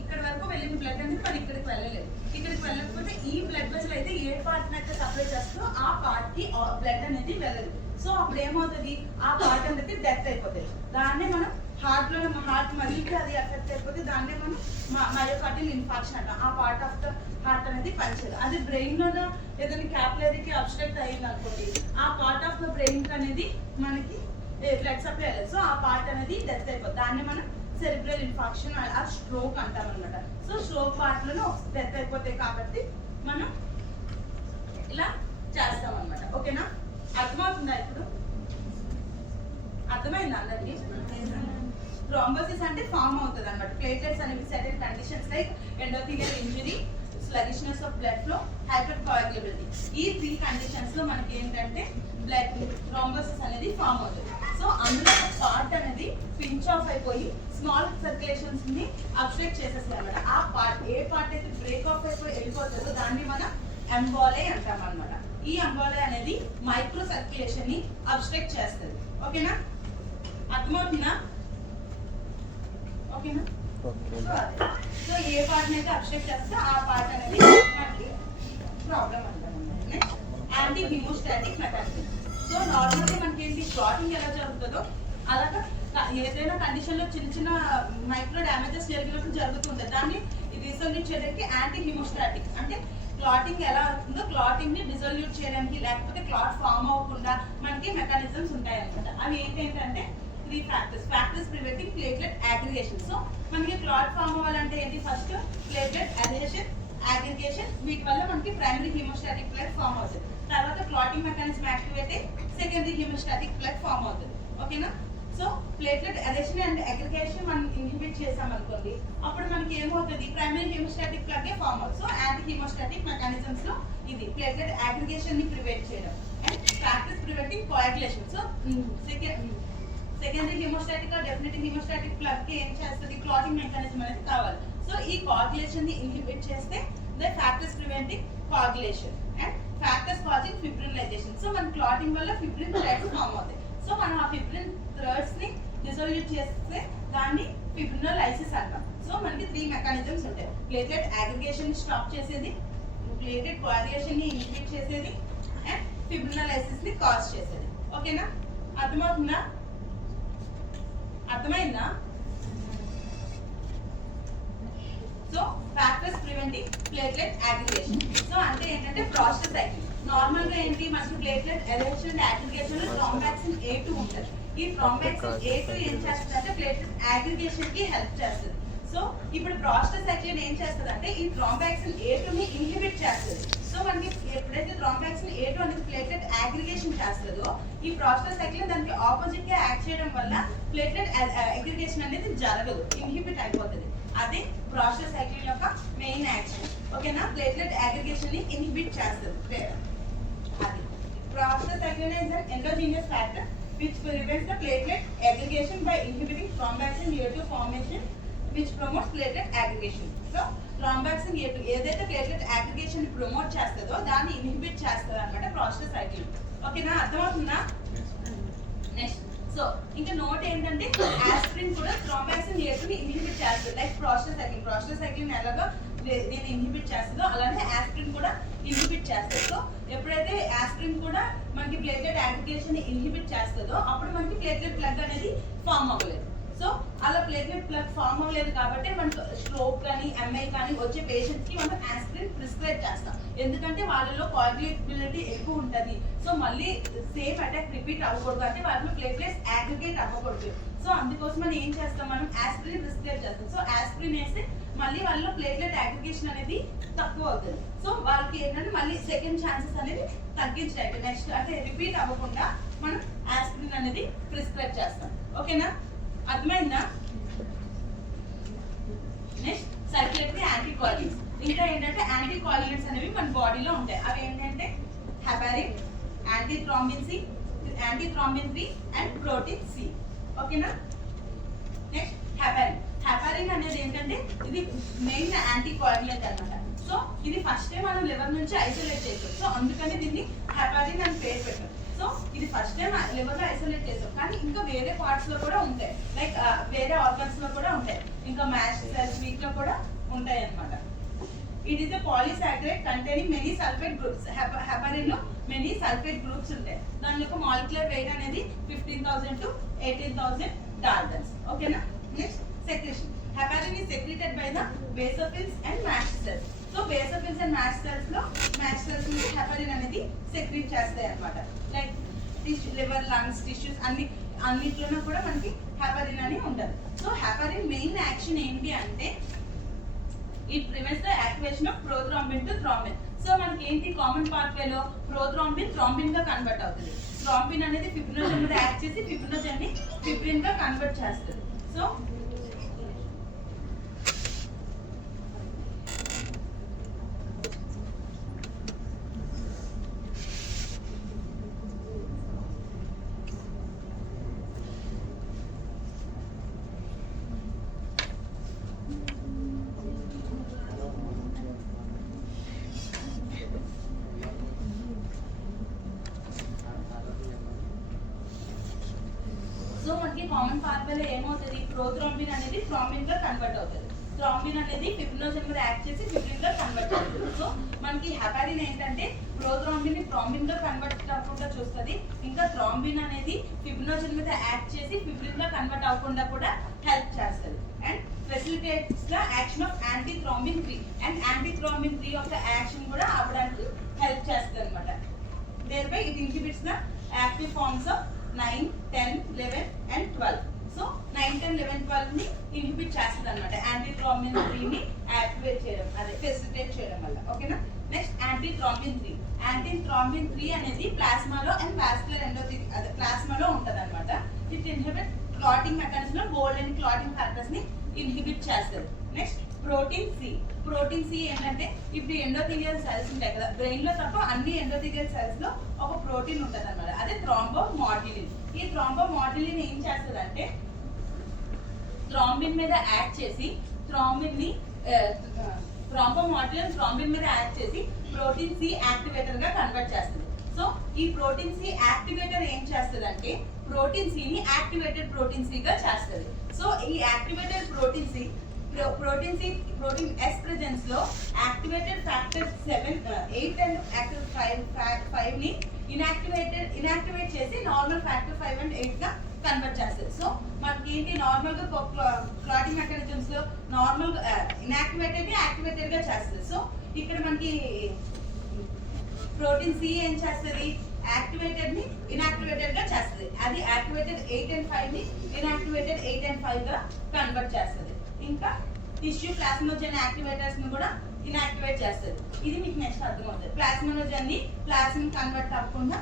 ఇక్కడ వరకు వెళ్ళిన బ్లడ్ అనేది మరి ఇక్కడికి వెళ్ళలేదు. ఇక్కడికి వెళ్ళకపోతే ఈ బ్లడ్ వెసల్ అయితే ఏ పార్ట్ అయితే సప్లై చేస్తుందో ఆ పార్ట్ కి బ్లడ్ అనేది వెళ్ళదు. సో అప్పుడు ఏమవుతుంది, ఆ పార్ట్ అనేది డెత్ అయిపోతుంది. దాన్నే మనం హార్ట్ మరీకి అది ఎఫెక్ట్ అయిపోతే దాన్నే మనం మయోకార్డియల్ ఇన్ఫార్క్షన్ అంటాం. ఆ పార్ట్ ఆఫ్ ద హార్ట్ అనేది పనిచేయదు. అది బ్రెయిన్ లో ఏదైనా క్యాపిలరీకి అబ్స్ట్రక్ట్ అయ్యింది అనుకోండి, ఆ పార్ట్ ఆఫ్ ద బ్రెయిన్ అనేది మనకి బ్లడ్ సప్లై అయ్యలేదు. సో ఆ పార్ట్ అనేది డెత్ అయిపోతుంది. దాన్ని మనం సెరిబ్రల్ ఇన్ఫార్క్షన్ ఆ స్ట్రోక్ అంటాం అనమాట. సో స్ట్రోక్ పార్ట్ లోనే డెత్ అయిపోతాయి కాబట్టి మనం ఇలా చేస్తాం అనమాట. ఓకేనా, అర్థమవుతుందా? ఇప్పుడు అర్థమైందా అందరికి? థ్రాంబోసిస్ అంటే ఫామ్ అవుతుంది అనమాట. ప్లేట్లెట్స్ అనేవి certain conditions like endothelial injury, sluggishness of blood flow, hypercoagulability, ఈ 3 కండిషన్స్ లో మనకి ఏంటంటే బ్లడ్ థ్రాంబోసిస్ అనేది ఫామ్ అవుతుంది. సో అందులో పార్ట్ అనేది పించ్ ఆఫ్ అయిపోయి స్మాల్ సర్క్యులేషన్స్ ని అబ్స్ట్రక్ట్ చేసేస్తాయి అనమాట. ఆ పార్ట్ ఏ పార్ట్ అయితే బ్రేక్ ఆఫ్ అయిపోయి వెళ్ళిపోతుందో దాన్ని మనం ఎంబాలే అంటాం అనమాట. ఈ ఎంబాలే అనేది మైక్రో సర్క్యులేషన్ ని అబ్స్ట్రక్ట్ చేస్తుంది. ఓకేనా, అర్థమవుతుందా? ఓకేనా, సో ఏ పార్ట్ అయితే అబ్స్ట్రక్ట్ చేస్తే ఆ పార్ట్ అనేది మనకి ప్రాబ్లం అంటాం. Anti haemostatic mechanism. So normal గా మనకి ఏంటి, క్లాటింగ్ ఎలా జరుగుతుందో అలాగా ఏదైనా కండిషన్ లో చిన్న మైక్రో డ్యామేజెస్ జరిగినప్పుడు జరుగుతుంటుంది. దాన్ని రిజల్యూట్ చేయడానికి యాంటీ హీమోస్టాటిక్ అంటే క్లాటింగ్ ఎలా అవుతుందో క్లాటింగ్ ని డిజల్యూట్ చేయడానికి, లేకపోతే క్లాట్ ఫామ్ అవ్వకుండా మనకి మెకానిజమ్స్ ఉంటాయి అనమాట. అవి ఏంటంటే 3 factors preventing platelet aggregation. So మనకి క్లాట్ ఫామ్ అవ్వాలంటే ఏంటి, ఫస్ట్ ప్లేట్లెట్ అడ్హెషన్, అగ్రిగేషన్, వీటి వల్ల మనకి ప్రైమరీ హీమోస్టాటిక్ ప్లగ్ ఫామ్ అవుతుంది. తర్వాత క్లాటింగ్ మెకానిజం యాక్టివేట్ అయ్యి సెకండరీ హీమోస్టాటిక్ ప్లగ్ ఫామ్ అవుతుంది. ఓకేనా, so platelet adhesion and aggregation మనం ఇన్హిబిట్ చేసాం అనుకోండి, అప్పుడు మనకి ఏమవుతుంది, ప్రైమరీ హీమోస్టాటిక్ ప్లగ్ ఫామ్ అవుతుంది. సో యాంటీ హీమోస్టాటిక్ మెకానిజమ్స్ లో ఇది ప్లేట్లెట్ అగ్రిగేషన్ ని ప్రివెంట్ చేయడం and factors preventing coagulation. So secondary haemostatic definite haemostatic plug కి ఏం చేస్తుంది, క్లాటింగ్ మెకానిజం అనేది కావాలి. సో ఈ కోయాగులేషన్ ని ఇన్హిబిట్ చేస్తే the factors preventing coagulation and factors causing fibrillisation. So మన క్లాటింగ్ వల్ల ఫిబ్రిన్ థ్రెడ్స్ ఫామ్ అవుతాయి. సో మనం ఆ ఫిబ్రిన్ థ్రెడ్స్ ని డిసోల్యూట్ చేస్తే దాన్ని ఫిబ్రినోలైసిస్ అంటాం. సో మనకి 3 మెకానిజమ్స్ ఉంటాయి. ప్లేట్లెట్ అగ్రిగేషన్ ని స్టాప్ చేసేది, ప్లేట్లెట్ కోయాగులేషన్ ని ఇన్హిబిట్ చేసేది అండ్ ఫిబ్రినోలైసిస్ ని కాజ్ చేసేది. ఓకేనా, అర్థమవుతుందా? అర్థమైందా? So factors preventing platelet aggregation. So అంటే ఏంటంటే ప్రోస్టోసైక్లిన్. నార్మల్ గా ఏంటి, మనకి ప్లేట్లెట్ అడ్హెషన్ అండ్ అగ్రిగేషన్ లో థ్రాంబాక్సిన్ A2 ఉంటుంది. ఈ థ్రాంబాక్సిన్ A2 ఏం చేస్తుందంటే ప్లేట్లెట్ అగ్రిగేషన్ కి హెల్ప్ చేస్తుంది. సో ఇప్పుడు ప్రోస్టోసైక్లిన్ ఏం చేస్తుంది అంటే ఈ థ్రాంబాక్సిన్ A2 ని ఇన్హిబిట్ చేస్తుంది. సో మనకి ఎప్పుడైతే థ్రాంబాక్సిన్ A2 అనేది ప్లేట్లెట్ అగ్రిగేషన్ చేస్తుందో ఈ ప్రోస్టోసైక్లిన్ దానికి ఆపోజిట్ గా యాక్ట్ చేయడం వల్ల ప్లేట్లెట్ అగ్రిగేషన్ అనేది జరగదు, ఇన్హిబిట్ అయిపోతుంది. అదే ప్రోస్టోసైక్లిన్ యొక్క మెయిన్ యాక్షన్. ఓకేనా, ప్లేట్లెట్ అగ్రిగేషన్ ని ఇన్హిబిట్ చేస్తుంది. అది ప్రోస్టోసైక్లిన్ is an endogenous factor which prevents the platelet aggregation by inhibiting thromboxane A2 formation, which promotes platelet aggregation. So thromboxane A2 ఏదైతే ప్లేట్లెట్ అగ్రిగేషన్ ప్రమోట్ చేస్తుందో దాన్ని ఇన్హిబిట్ చేస్తుంది అనమాట ప్రాస్టాసైక్లిన్. ఓకేనా, అర్థమవుతుందా? నెక్స్ట్ సో ఇంకా నోట్ ఏంటంటే ఆస్పిరిన్ కూడా థ్రోంబాక్సిన్ A2 ని ఇన్హిబిట్ చేస్తుంది. లైక్ ప్రాస్టాసైక్లిన్ ఎలాగో దీన్ని ఇన్హిబిట్ చేస్తుందో అలానే ఆస్పిరిన్ కూడా ఇన్హిబిట్ చేస్తుంది. సో ఎప్పుడైతే ఆస్పిరిన్ కూడా మనకి ప్లేట్లెట్ అగ్రిగేషన్ ని ఇన్హిబిట్ చేస్తుందో అప్పుడు మనకి ప్లేట్లెట్ ప్లగ్ అనేది ఫామ్ అవ్వలేదు. సో అలా ప్లేట్లెట్ ప్లగ్ ఫామ్ అవ్వలేదు కాబట్టి మనకు స్ట్రోక్ కానీ ఎంఐ కానీ వచ్చే పేషెంట్స్ కి మనం ఆస్పిరిన్ ప్రిస్క్రైబ్ చేస్తాం. ఎందుకంటే వాళ్ళలో కోయాగ్యులేటబిలిటీ ఎక్కువ ఉంటుంది. సో మళ్ళీ సేమ్ అటాక్ రిపీట్ అవ్వకూడదు, అంటే వాళ్ళలో ప్లేట్లెట్స్ అగ్రిగేట్ అవ్వకూడదు. సో అందుకోసం మనం ఏం చేస్తాం, మనం ఆస్పిరిన్ ప్రిస్క్రైబ్ చేస్తాం. సో ఆస్పిరిన్ వేస్తే మళ్ళీ వాళ్ళలో ప్లేట్లెట్ అగ్రిగేషన్ అనేది తక్కువ అవుతుంది. సో వాళ్ళకి ఏంటంటే మళ్ళీ సెకండ్ ఛాన్సెస్ అనేది తగ్గించడానికి నెక్స్ట్ అంటే రిపీట్ అవ్వకుండా మనం ఆస్పిరిన్ అనేది ప్రిస్క్రైబ్ చేస్తాం. ఓకేనా, అర్థమైందా? Next circulatory anticoagulants. ఇంకా ఏంటంటే యాంటీకోయాగ్యులెంట్స్ అనేవి మన బాడీలో ఉంటాయి. అవి ఏంటంటే heparin, antithrombin 3 and protein C. ఓకేనా, నెక్స్ట్ హెపారిన్ అనేది ఏంటంటే ఇది మెయిన్ యాంటీకోయాగ్యులెంట్ అన్నమాట. సో ఇది ఫస్ట్ టైం మనం లివర్ నుంచి ఐసోలేట్ చేస్తాం. సో అందుకని దీన్ని హెపారిన్ అని పేరు పెట్టాం. సో ఇది ఫస్ట్ టైం లివర్ లో ఐసోలేట్ చేస్తాం, కానీ ఇంకా వేరే పార్ట్స్ లో కూడా ఉంటాయి, లైక్ వేరే ఆర్గన్స్ లో కూడా ఉంటాయి, ఇంకా మ్యాష్ సెల్స్ వీటిలో కూడా ఉంటాయి అన్నమాట. It is a polysaccharide containing many sulphate groups. Heparin లో మెనీ సల్ఫేట్ గ్రూప్స్ ఉంటాయి. దాని యొక్క మాలిక్యులర్ వెయిట్ అనేది 15,000 to 18,000 Daltons. ఓకేనా, next secretion. Heparin is secreted by the basophils and mast cells. So basophils and mast cells నుంచి heparin అనేది secrete చేస్తాయి అన్నమాట. లైక్ లివర్, లంగ్స్, టిష్యూస్ అన్నిట్లోనూ కూడా మనకి హెపారిన్ అని ఉంటుంది. సో హెపారిన్ మెయిన్ యాక్షన్ ఏంటి అంటే it prevents the activation of prothrombin to thrombin. So మనకి ఏంటి కామన్ పాత్వేలో థ్రాంబిన్ గా కన్వర్ట్ అవుతుంది. థ్రాంబిన్ అనేది ఫిబ్రినోజెన్ మీద యాక్ట్ చేసి ఫిబ్రినోజెన్ ని ఫిబ్రిన్ గా కన్వర్ట్ చేస్తుంది. సో మనకి కామన్ పాత్వేలో ఏమవుతుంది, ప్రోథ్రాంబిన్ అనేది థ్రాంబిన్ గా కన్వర్ట్ అవుతుంది. థ్రాంబిన్ అనేది ఫిబ్రినోజెన్ మీద యాక్ట్ చేసి ఫిబ్రిన్ గా కన్వర్ట్ అవుతుంది. సో మనకి హెపారిన్ ఏంటంటే ప్రోథ్రాంబిన్ ని థ్రాంబిన్ గా కన్వర్ట్ అవ్వకుండా చూస్తుంది. ఇంకా థ్రాంబిన్ అనేది ఫిబ్రినోజెన్ మీద యాక్ట్ చేసి ఫిబ్రిన్ గా కన్వర్ట్ అవ్వకుండా కూడా హెల్ప్ చేస్తుంది. And facilitates the action of antithrombin 3 and antithrombin 3 యొక్క యాక్షన్ కూడా అవ్వడానికి హెల్ప్ చేస్తుంది అనమాట. thereby it inhibits the active forms of 9, 10, 11 and 12. So 9, 10, 11, 12 ని ఇన్హిబిట్ చేస్తుంది అనమాట యాంటీథ్రాంబిన్ 3 ని యాక్టివేట్ చేయడం, అదే ఫెసిలిటేట్ చేయడం వల్ల. ఓకేనా, నెక్స్ట్ యాంటీథ్రాంబిన్ 3 అనేది ప్లాస్మాలో అండ్ వాస్కులర్ ఎండోథెలియల్ అదే ప్లాస్మాలో ఉంటుంది అనమాట. ఇట్ ఇన్హిబిట్ క్లాటింగ్ మెకానిజం లో గోల్డ్ అండ్ క్లాటింగ్ ఫ్యాక్టర్స్ ని ఇన్హిబిట్ చేస్తుంది. నెక్స్ట్ ప్రోటీన్ C ఏంటంటే ఇప్పుడు ఎండోథెలియల్ సెల్స్ ఉంటాయి కదా బ్రెయిన్ లో, తప్ప అన్ని ఎండోథెలియల్ సెల్స్ లో ఒక ప్రోటీన్ ఉంటుంది అనమాట, అదే థ్రాంబోమోటిలిన్. ఈ థ్రాంబోమోటిలిన్ ఏం చేస్తుంది అంటే థ్రాంబిన్ మీద యాక్ట్ చేసి థ్రాంబిన్ మీద యాక్ట్ చేసి ప్రోటీన్ C యాక్టివేటర్ గా కన్వర్ట్ చేస్తుంది. సో ఈ ప్రోటీన్ C యాక్టివేటర్ ఏం చేస్తుంది అంటే ప్రోటీన్ C ని యాక్టివేటెడ్ ప్రోటీన్ C గా చేస్తుంది. సో ఈ యాక్టివేటెడ్ ప్రోటీన్ S ప్రెజెన్స్ లో యాక్టివేటెడ్ ఫ్యాక్టర్ 7, 8 అండ్ యాక్టివ్ 5 ని ఇన్యాక్టివేట్ చేసి నార్మల్ ఫ్యాక్టర్ 5 అండ్ 8 గా కన్వర్ట్ చేస్తుంది. సో మనకి ఏంటి నార్మల్ గా క్లాటింగ్ మెకానిజమ్స్ లో నార్మల్ ఇన్యాక్టివేటెడ్ ని యాక్టివేటెడ్ గా చేస్తుంది. సో ఇక్కడ మనకి ప్రోటీన్ C ఏం చేస్తుంది, యాక్టివేటెడ్ ని ఇన్యాక్టివేటెడ్ గా చేస్తుంది. అది యాక్టివేటెడ్ 8 and 5 ని ఇన్యాక్టివేటెడ్ 8 and 5 గా కన్వర్ట్ చేస్తుంది. ఇంకా టిష్యూ ప్లాస్మోజెన్ యాక్టివేటర్స్ ని కూడా ఇన్యాక్టివేట్ చేస్తుంది. ఇది మీకు నెక్స్ట్ అర్థమవుతుంది. ప్లాస్మోజెన్ ని ప్లాస్మిన్ కన్వర్ట్ అవ్వకుండా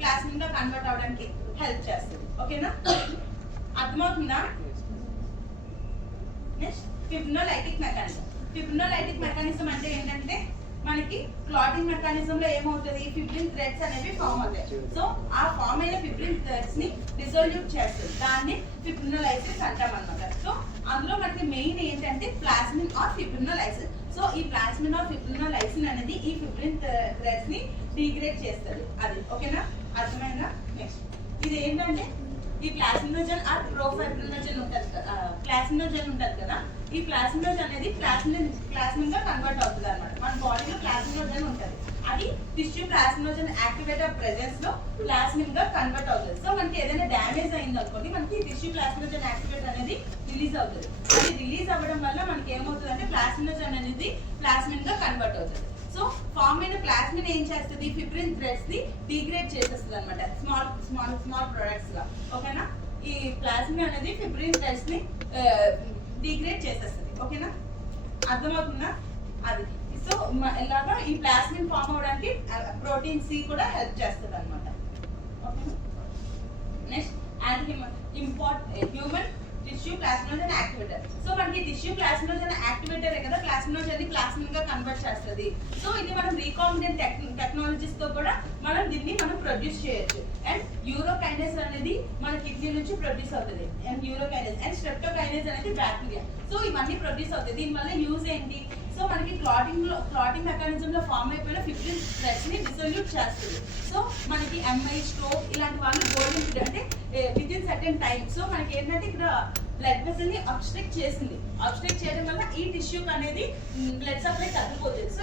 ప్లాస్మిన్ గా కన్వర్ట్ అవడానికి హెల్ప్ చేస్తుంది. ఓకేనా, అర్థమవుతుందా? నెక్స్ట్ ఫిబ్రినోలైటిక్ మెకానిజం అంటే ఏంటంటే మనకి క్లాటింగ్ మెకానిజం లో ఏమవుతుంది, ఫిబ్రిన్ థ్రెడ్స్ అనేవి ఫామ్ అవుతాయి. సో ఆ ఫామ్ అయిన ఫిబ్రిన్ థ్రెడ్స్ ని డిసోల్యూట్ చేస్తుంది, దాన్ని ఫిబ్రినోలైసిస్ అంటాం అన్నమాట. సో అందులో మనకి మెయిన్ ఏంటంటే ప్లాస్మిన్ ఆర్ ఫిబ్రినోలైసిస్. సో ఈ ప్లాస్మిన్ ఆర్ ఫిబ్రినోలైసిన్ అనేది ఈ ఫిబ్రిన్ థ్రెడ్స్ ని డిగ్రేడ్ చేస్తుంది. అది ఓకేనా, అర్థమైందా? నెక్స్ట్ ఇది ఏంటంటే ఈ ప్లాస్మినోజెన్ ఆర్ ప్రోఫైబ్రినోజెన్ ఉంటుంది, ప్లాస్మినోజెన్ ఉంటుంది కదా, ఈ ప్లాస్మినోజెన్ అనేది ప్లాస్మిన్ గా కన్వర్ట్ అవుతుంది అన్నమాట. మన బాడీలో ప్లాస్మినోజెన్ ఉంటుంది, అది టిష్యూ ప్లాస్మినోజెన్ యాక్టివేటర్ ప్రెజెన్స్ లో ప్లాస్మిన్ గా కన్వర్ట్ అవుతుంది. సో మనకి ఏదైనా డ్యామేజ్ అయింది అనుకోండి, మనకి టిష్యూ ప్లాస్మినోజెన్ యాక్టివేటర్ అనేది రిలీజ్ అవుతుంది. అది రిలీజ్ అవ్వడం వల్ల మనకి ఏమవుతుంది అంటే ప్లాస్మినోజెన్ అనేది ప్లాస్మిన్ గా కన్వర్ట్ అవుతుంది. సో ఫామ్ అయిన ప్లాస్మిన్ ఏం చేస్తుంది, ఫిబ్రిన్ థ్రెడ్స్ ని డిగ్రేడ్ చేసేస్తుంది అనమాట, స్మాల్ ప్రొడక్ట్స్ గా. ఓకేనా, ఈ ప్లాస్మిన్ అనేది ఫిబ్రిన్ థ్రెడ్స్ ని డిగ్రేడ్ చేసేస్తుంది. ఓకేనా, అర్థమవుతుందా? అది సో ఇలాగా ఈ ప్లాస్మిన్ ఫామ్ అవడానికి ప్రోటీన్ సి కూడా హెల్ప్ చేస్తుంది అనమాట. ఓకేనా, next human tissue plasminogen activator. So మనకి టిష్యూ ప్లాస్మినోజెన్ యాక్టివేటర్ కదా, ప్లాస్మినోజెన్ ని ప్లాస్మిన్ గా కన్వర్ట్ చేస్తుంది. సో ఇది మనం రీకాంబినెంట్ టెక్నాలజీస్ తో కూడా దీన్ని మనం ప్రొడ్యూస్ చేయొచ్చు. అండ్ యూరోకైనేస్ అనేది మన కిడ్నీ నుంచి ప్రొడ్యూస్ అవుతుంది, అండ్ యూరోకైనేస్ అండ్ స్ట్రెప్టోకైనేస్ అనేది బ్యాక్టీరియా. సో ఇవన్నీ ప్రొడ్యూస్ అవుతాయి. దీనివల్ల యూజ్ ఏంటి, సో మనకి క్లాటింగ్ మెకానిజం లో ఫామ్ అయిపోయిన ఫిబ్రిన్ థ్రెడ్స్ ని డిసోల్యూట్ చేస్తుంది. సో మనకి ఎంఐ, స్ట్రోక్ ఇలాంటి వాళ్ళు గోల్డెన్ అంటే with in certain time. So మనకి ఏంటంటే ఇక్కడ బ్లడ్ వెసల్ ని అబ్స్ట్రక్ట్ చేసింది. అబ్స్ట్రక్ట్ చేయడం వల్ల ఈ టిష్యూకి అనేది బ్లడ్ సప్లై తగ్గిపోతుంది. సో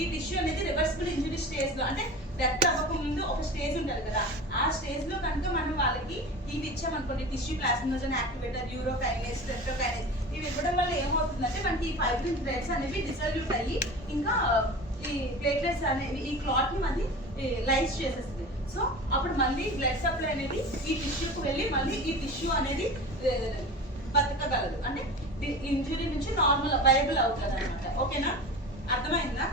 ఈ టిష్యూ అనేది రివర్సిబుల్ ఇంజురీ స్టేజ్ లో, అంటే డెత్ అవ్వకముందు ఒక స్టేజ్ ఉంటుంది కదా, ఆ స్టేజ్ లో కనుక మనం వాళ్ళకి ఇవి ఇచ్చామనుకోండి, టిష్యూ ప్లాస్మినోజెన్ యాక్టివేటర్, యూరోకైనేస్, స్ట్రెప్టోకైనేస్, ఇవి ఇవ్వడం వల్ల ఏమవుతుందంటే మనకి ఈ ఫైబ్రిన్ థ్రెడ్స్ అనేవి డిసల్యూట్ అయ్యి ఇంకా ఈ ప్లేట్లెట్స్ అనేవి ఈ క్లాత్ ని మళ్ళీ లైజ్ చేసేస్తుంది. సో అప్పుడు మళ్ళీ బ్లడ్ సప్లై అనేది ఈ టిష్యూకి వెళ్ళి మళ్ళీ ఈ టిష్యూ అనేది బతకగలదు, అంటే ఇంజురీ నుంచి నార్మల్ వైబుల్ అవుతుంది అనమాట. ఓకేనా, అర్థమైందా?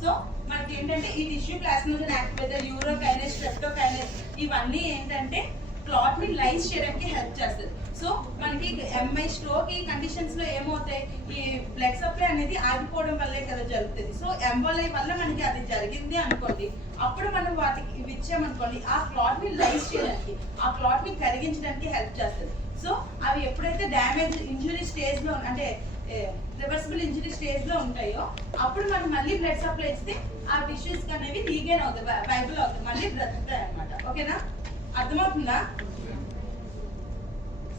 సో మనకి ఏంటంటే ఈ టిష్యూ ప్లాస్మినోజెన్ యాక్టివేటర్, యూరోకైనేస్, స్ట్రెప్టోకైనేస్ ఇవన్నీ ఏంటంటే క్లాట్ ని లైజ్ చేయడానికి హెల్ప్ చేస్తుంది. సో మనకి ఎంఐ, స్ట్రోక్ ఈ కండిషన్స్ లో ఏమవుతాయి, ఈ బ్లడ్ సప్లై అనేది ఆగిపోవడం వల్లే కదా జరుగుతుంది. సో ఎంబోలై వల్ల మనకి అది జరిగింది అనుకోండి, అప్పుడు మనం వాటికి ఇవి ఇచ్చామనుకోండి, ఆ క్లాట్ ని లైజ్ చేయడానికి, ఆ క్లాట్ ని కరిగించడానికి హెల్ప్ చేస్తుంది. సో అవి ఎప్పుడైతే డ్యామేజ్ ఇంజురీ స్టేజ్ లో అంటే రివర్సిబుల్ ఇంజురీ స్టేజ్ లో ఉంటాయో అప్పుడు మనం మళ్ళీ బ్లడ్ సప్లై ఇస్తే ఆ టిష్యూస్ అనేవి రీగైన్ అవుతాయి, వైబుల్ అవుతాయి, మళ్ళీ బ్రతుకుతాయి అనమాట. ఓకేనా, అర్థమవుతుందా?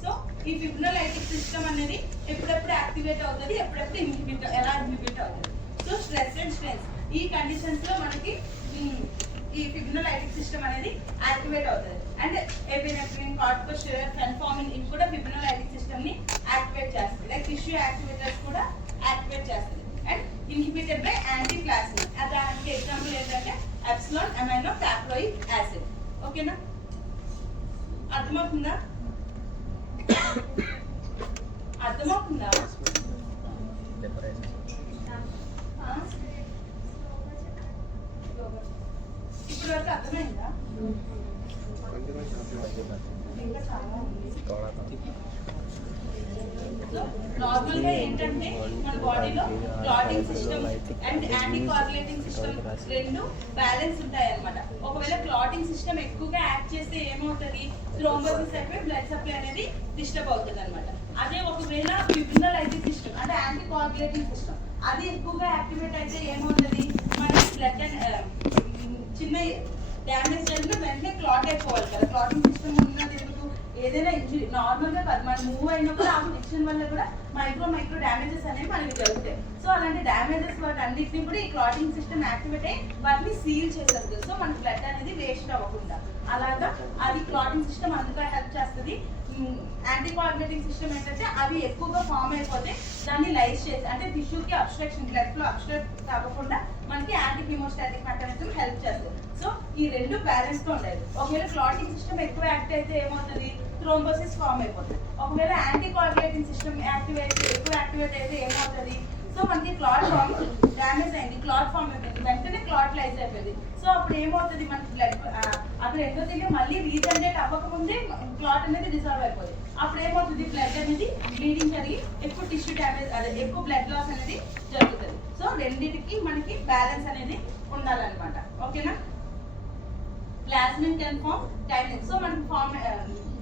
సో ఈ ఫిబ్రినోలైటిక్ సిస్టమ్ అనేది ఎప్పుడెప్పుడు యాక్టివేట్ అవుతుంది, ఎప్పుడెప్పుడు ఎలా ఇన్హిబిట్ అవుతుంది. సో స్ట్రెస్ అండ్ స్ట్రెయిన్స్ ఈ కండిషన్స్ లో మనకి ఈ ఫిబ్రినోలైటిక్ సిస్టమ్ అనేది యాక్టివేట్ అవుతుంది. అండ్ ఎపినెఫ్రిన్, కార్టికోస్టెరాయిడ్, ఫెన్ఫార్మిన్ ఇవి కూడా ఫిబ్రినోలైటిక్ సిస్టమ్ ని యాక్టివేట్ చేస్తుంది. లైక్ టిష్యూ యాక్టివేటర్స్ కూడా యాక్టివేట్ చేస్తుంది. And inhibited by anti plasmin. దానికి ఎగ్జాంపుల్ ఏంటంటే ఎప్సిలాన్ అమైనో సాక్రోయిక్ యాసిడ్. ఓకేనా, అర్థమవుతుందా? ఇప్పుడు వరకు అర్థమైందా? ఇంకా చాలా నార్మల్ గా ఏంటంటే మన బాడీలో clotting system and anti coagulating system రెండు బ్యాలెన్స్ ఉంటాయి అన్నమాట. ఒకవేళ క్లాటింగ్ సిస్టమ్ ఎక్కువగా యాక్ట్ చేస్తే ఏమవుతుంది, థ్రోంబోసిస్ అయిపోయి బ్లడ్ సప్లై అనేది డిస్టర్బ్ అవుతుంది అనమాట. అదే ఒకవేళ ఫిబ్రినోలైటిక్ సిస్టమ్ అంటే యాంటీ కోయాగులేటింగ్ సిస్టమ్ అది ఎక్కువగా యాక్టివేట్ అయితే ఏమవుతుంది, మన బ్లడ్ చిన్న డ్యామేజ్ జరిగితే వెంటనే క్లాట్ అయిపోవాలి కదా. క్లాటింగ్ సిస్టమ్ ఉన్నది ఎందుకు, ఏదైనా ఇంజురీ నార్మల్ గా కాదు, మనం మూవ్ అయినప్పుడు ఆ ఫ్రిక్షన్ వల్ల కూడా మైక్రో డ్యామేజెస్ అనేవి మనకి జరుగుతాయి. సో అలాంటి డ్యామేజెస్ వాటి అన్నింటినీ కూడా ఈ క్లాటింగ్ సిస్టమ్ యాక్టివేట్ అయ్యి వాటిని సీల్ చేసేస్తుంది. సో మన బ్లడ్ అనేది వేస్ట్ అవ్వకుండా అలాగా అది క్లాటింగ్ సిస్టమ్ అందుకే హెల్ప్ చేస్తుంది. యాంటీ కోయాగులేటింగ్ సిస్టమ్ ఏంటంటే అవి ఎక్కువగా ఫామ్ అయిపోతే దాన్ని లైజ్ చేసి అంటే టిష్యూకి అబ్స్ట్రక్షన్, బ్లడ్ ఫ్లో అబ్స్ట్రక్ట్ అవ్వకుండా మనకి యాంటీ హీమోస్టాటిక్ మెకానిజం హెల్ప్ చేస్తుంది. సో ఈ రెండు బ్యాలెన్స్ తో ఉండాలి. ఒకవేళ క్లాటింగ్ సిస్టమ్ ఎక్కువ యాక్ట్ అయితే ఏమవుతుంది, థ్రోంబోసిస్ ఫామ్ అయిపోతుంది. ఒకవేళ యాంటీ కోయాగులేటింగ్ సిస్టమ్ ఎక్కువ యాక్టివేట్ అయితే ఏమవుతుంది, సో మనకి క్లాట్ ఫామ్ డ్యామేజ్ అయింది, క్లాట్ ఫామ్ అయిపోయింది, వెంటనే క్లాట్ లైజ్ అయిపోయింది. సో అప్పుడు ఏమవుతుంది, మనకి బ్లడ్ అక్కడ ఎండోథీలియం మళ్ళీ రీజనరేట్ అవ్వకముందే క్లాట్ అనేది డిజాల్వ్ అయిపోతుంది. అప్పుడు ఏమవుతుంది, బ్లడ్ అనేది బ్లీడింగ్ జరిగి ఎక్కువ టిష్యూ డ్యామేజ్, అదే ఎక్కువ బ్లడ్ లాస్ అనేది జరుగుతుంది. సో రెండింటికి మనకి బ్యాలెన్స్ అనేది ఉండాలన్నమాట. ఓకేనా. Plasmin can form kinase. So మనకి ఫార్మ్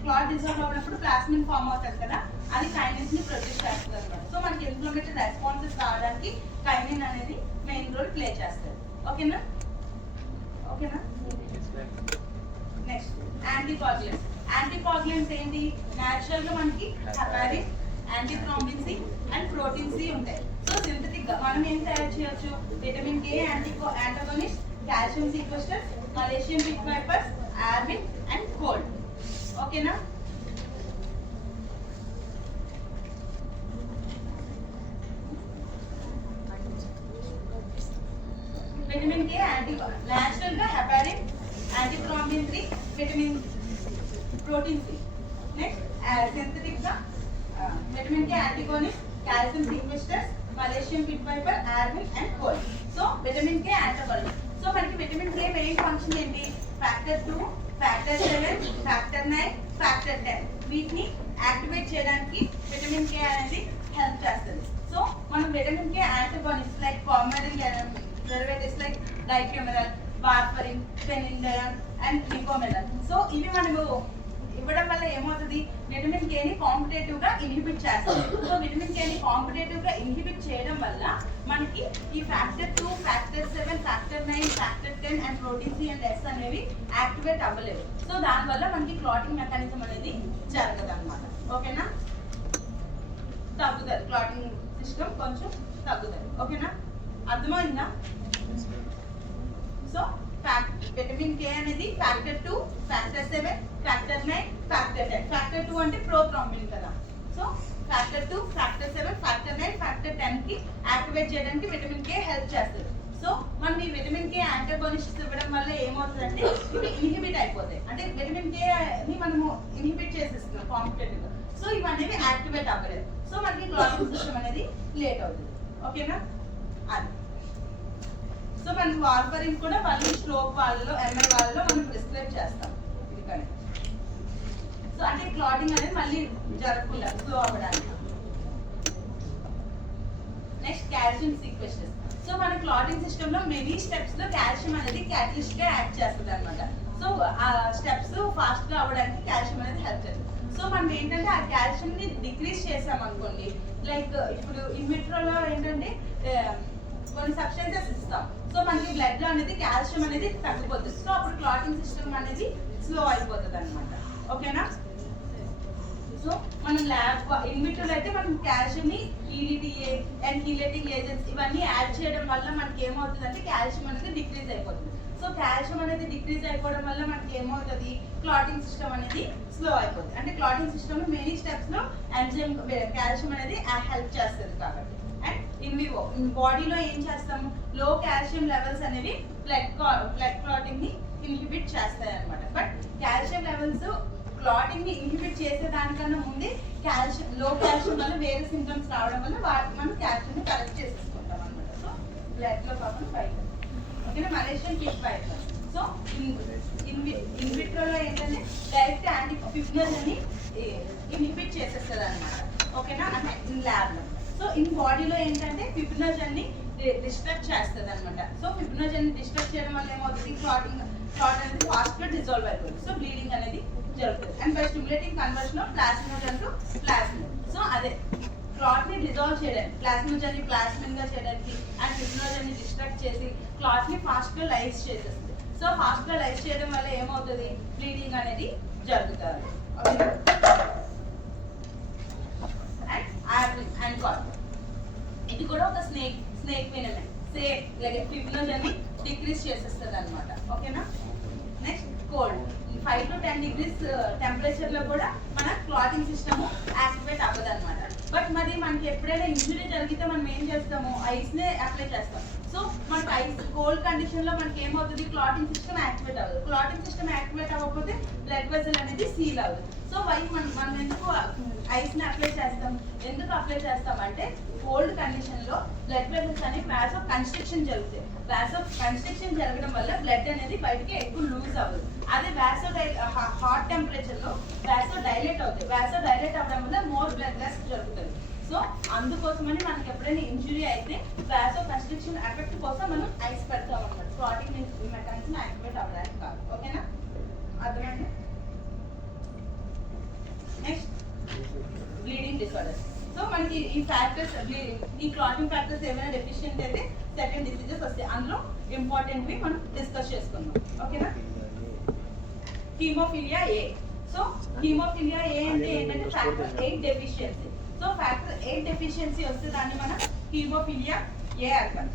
క్లాట్ డిజాల్వ్ అవ్వనప్పుడు ప్లాస్మిన్ ఫార్మ్ అవుతుంది కదా, అది కైనెస్ ని ప్రొడ్యూస్ చేస్తుంది అనమాట. సో మనకి ఇన్ఫ్లమేటరీ రెస్పాన్సెస్ రావడానికి కైనిన్ అనేది మెయిన్ రోల్ ప్లే చేస్తుంది. ఓకేనా. ఓకేనా. నెక్స్ట్ యాంటీకోగులెంట్స్. యాంటీకోగులెంట్స్ ఏంటి, న్యాచురల్ గా మనకి heparin, antithrombin C and protein C ఉంటాయి. సో సింథటిక్ గా మనం ఏం తయారు చేయొచ్చు, vitamin K antagonist, calcium sequesters, Malaysian pit vipers, ఆర్బిన్ అండ్ కోల్డ్. ఓకేనా. విటమిన్ కే న్యాచురల్ గా heparin, antithrombin 3, vitamin protein C. Next synthetic గా vitamin K antagonist, calcium sequesters, Malaysian pit viper, ఆర్బిన్ and cold. So vitamin K antagonist. So మనకి vitamin K main function ఏంటి, factor 2, factor 7, factor 9, factor 10 వీటిని activate చేయడానికి vitamin K అనేది help చేస్తుంది. So మనం vitamin K antagonist like coumarin derivatives like dicoumarol, warfarin, phenindione and nicoumalone. So ఇవి మనము ఇవ్వడం వల్ల ఏమవుతుంది, విటమిన్ కే ని కాంపిటేటివ్ గా ఇన్హిబిట్ చేస్తుంది. సో విటమిన్ కే ని కాంపిటేటివ్ గా ఇన్హిబిట్ చేయడం వల్ల మనకి ఈ factor 2, factor 7, factor 9, factor 10 and protein C and S అనేవి యాక్టివేట్ అవ్వలేవు. సో దానివల్ల మనకి క్లాటింగ్ మెకానిజం అనేది జరగదు అనమాట. ఓకేనా. తగ్గుతుంది, క్లాటింగ్ సిస్టమ్ కొంచెం తగ్గుతుంది. ఓకేనా, అర్థమైందా. సో విటమిన్ కే అనేది factor 2, factor 7, factor 9, factor 10. Factor 2 అంటే ప్రోథ్రోంబిన్ కదా. So factor 2, factor 7, factor 9, factor 10 కి యాక్టివేట్ చేయడానికి విటమిన్ కే హెల్ప్ చేస్తుంది. సో మనం ఈ విటమిన్ కే యాంటాగోనిస్ట్స్ ఇవ్వడం వల్ల ఏమవుతుందంటే ఇవి ఇన్హిబిట్ అయిపోతాయి, అంటే విటమిన్ కే ని మనము ఇన్హిబిట్ చేసేస్తున్నాం కాంపిటేటివ్ గా. సో ఇవన్నీ యాక్టివేట్ అవ్వలేదు. సో మనకి క్లాటింగ్ సిస్టమ్ అనేది లేట్ అవుతుంది. ఓకేనా. అది సో మనకి వార్ఫరిన్ కూడా మళ్ళీ స్ట్రోక్ వాళ్ళలో, ఎంఐ వాళ్ళలో మనం ప్రిస్క్రైబ్ చేస్తాం. ఇది సో అంటే క్లాటింగ్ అనేది మళ్ళీ జరగకుండా స్లో అవ్వడానికి. Next calcium sequesters. సో మన క్లాటింగ్ సిస్టమ్ లో మెనీ స్టెప్స్ లో కాల్షియం అనేది క్యాటలిస్ట్ గా యాక్ట్ చేస్తుంది అనమాట. సో ఆ స్టెప్స్ ఫాస్ట్ గా అవ్వడానికి కాల్షియం అనేది హెల్ప్ చేస్తుంది. సో మనం ఏంటంటే ఆ కాల్షియం ని డిక్రీజ్ చేసాం అనుకోండి, లైక్ ఇప్పుడు ఇన్విట్రోలో ఏంటంటే కొన్ని సబ్స్టెన్సెస్ ఇస్తాం. సో మనకి బ్లడ్ లో అనేది కాల్షియం అనేది తగ్గిపోతుంది. సో అప్పుడు క్లాటింగ్ సిస్టమ్ అనేది స్లో అయిపోతుంది అనమాట. ఓకేనా. సో మనం ల్యాబ్ ఇన్విట్రోలో అయితే మనం కాల్షియం ని ఈడిటిఏ అండ్ కీలేటింగ్ ఏజెంట్స్ ఇవన్నీ యాడ్ చేయడం వల్ల మనకి ఏమవుతుంది అంటే కాల్షియం అనేది డిక్రీజ్ అయిపోతుంది. సో కాల్షియం అనేది డిక్రీజ్ అయిపోవడం వల్ల మనకి ఏమవుతుంది, క్లాటింగ్ సిస్టమ్ అనేది స్లో అయిపోతుంది. అంటే క్లాటింగ్ సిస్టమ్ లో మెనీ స్టెప్స్ లో ఎంజైమ్ కాల్షియం అనేది హెల్ప్ చేస్తుంది కాబట్టి. అండ్ ఇన్ వివో బాడీలో ఏం చేస్తాము, లో కాల్షియం లెవెల్స్ అనేవి బ్లడ్ క్లాటింగ్ ని ఇన్హిబిట్ చేస్తాయి అనమాట. బట్ కాల్షియం లెవెల్స్ క్లాటింగ్ ని ఇన్హిబిట్ చేసే దానికన్నా ముందే లో కాల్షియం వల్ల వేరే సింటమ్స్ రావడం వల్ల మనం కాల్షియం ని కరెక్ట్ చేసేసుకుంటాం అనమాట. సో బ్లడ్ లో కాకుండా బయట. ఓకేనా. Malaysian pit viper. సో ఇన్విట్రోలో ఏంటంటే డైరెక్ట్ యాంటీఫిబ్రిల్ అని ఇన్హిబిట్ చేసేస్తుంది అనమాట. ఓకేనా, అంటే ల్యాబ్ లో. సో ఇన్ బాడీలో ఏంటంటే ఫిబ్రినోజన్ ని డిస్ట్రక్ట్ చేస్తుంది అనమాట. సో ఫిబ్రినోజన్ ని డిస్ట్రక్ట్ చేయడం వల్ల ఏమవుతుంది, క్లాట్ అనేది ఫాస్ట్ గా డిజాల్వ్ అయిపోతుంది. సో బ్లీడింగ్ అనేది జరుగుతుంది. And by stimulating conversion of plasminogen to plasmin. So అదే క్లాట్ ని డిజాల్వ్ చేయడానికి, ప్లాస్మినోజన్ ని ప్లాస్మిన్ గా చేయడానికి అండ్ ఫిబ్రినోజన్ ని డిస్ట్రక్ట్ చేసి క్లాట్ ని ఫాస్ట్ గా లైజ్ చేసేస్తుంది. సో ఫాస్ట్ గా లైజ్ చేయడం వల్ల ఏమవుతుంది, బ్లీడింగ్ అనేది జరుగుతుంది. అండ్ కాట్ ఇది కూడా ఒక స్నేక్ వెనమే, సేమ్ లైక్ ఫిబ్రినోజన్ ని డిక్రీజ్ చేసేస్తుంది అనమాట. ఓకేనా. Next cold. 5 to 10 degrees temperature లో కూడా మన క్లాటింగ్ సిస్టమ్ యాక్టివేట్ అవ్వదు అనమాట. బట్ మరి మనకి ఎప్పుడైనా ఇంజురీ జరిగితే మనం ఏం చేస్తాము, ఐస్ నే అప్లై చేస్తాం. సో మనకి ఐస్ కోల్డ్ కండిషన్ లో మనకి ఏమవుతుంది, క్లాటింగ్ సిస్టమ్ యాక్టివేట్ అవ్వదు. క్లాటింగ్ సిస్టమ్ యాక్టివేట్ అవ్వకపోతే బ్లడ్ వెసల్ అనేది సీల్ అవ్వదు. సో మనం ఎందుకు ఐస్ని అప్లై చేస్తాం, ఎందుకు అప్లై చేస్తామంటే కోల్డ్ కండిషన్లో బ్లడ్ వెసల్స్ అనేవి వ్యాస్ ఆఫ్ కన్స్ట్రక్షన్ జరుగుతాయి. వ్యాస్ ఆఫ్ కన్స్ట్రక్షన్ జరగడం వల్ల బ్లడ్ అనేది బయటికి ఎక్కువ లూజ్ అవ్వదు. అదే హాట్ టెంపరేచర్లో వ్యాసో డైలేట్ అవుతాయి. వ్యాసో డైలేట్ అవ్వడం వల్ల మోర్ బ్లడ్ లాస్ జరుగుతుంది. సో అందుకోసమని మనకి ఎప్పుడైనా ఇంజురీ అయితే వ్యాసో కన్స్ట్రక్షన్ ఎఫెక్ట్ కోసం మనం ఐస్ పెడతాం అన్నమాట. క్లాటింగ్ మెకానిజం యాక్టివేట్ అవ్వడానికి కాదు. ఓకేనా, అర్థమండి? Next bleeding disorders. సో మనకి ఈ ఫ్యాక్టర్స్ ఈ క్లాటింగ్ ఫ్యాక్టర్స్ ఏమైనా డెఫిషియెంట్ అయితే సెకండ్ డిసీజెస్ వస్తాయి. అందులో ఇంపార్టెంట్వి మనం డిస్కస్ చేసుకుందాం. ఓకేనా, haemophilia A. So haemophilia A అంటే ఏంటంటే factor 8 deficiency. So factor 8 deficiency వస్తే దాన్ని మనం హీమోఫిలియా ఏ అంటాం.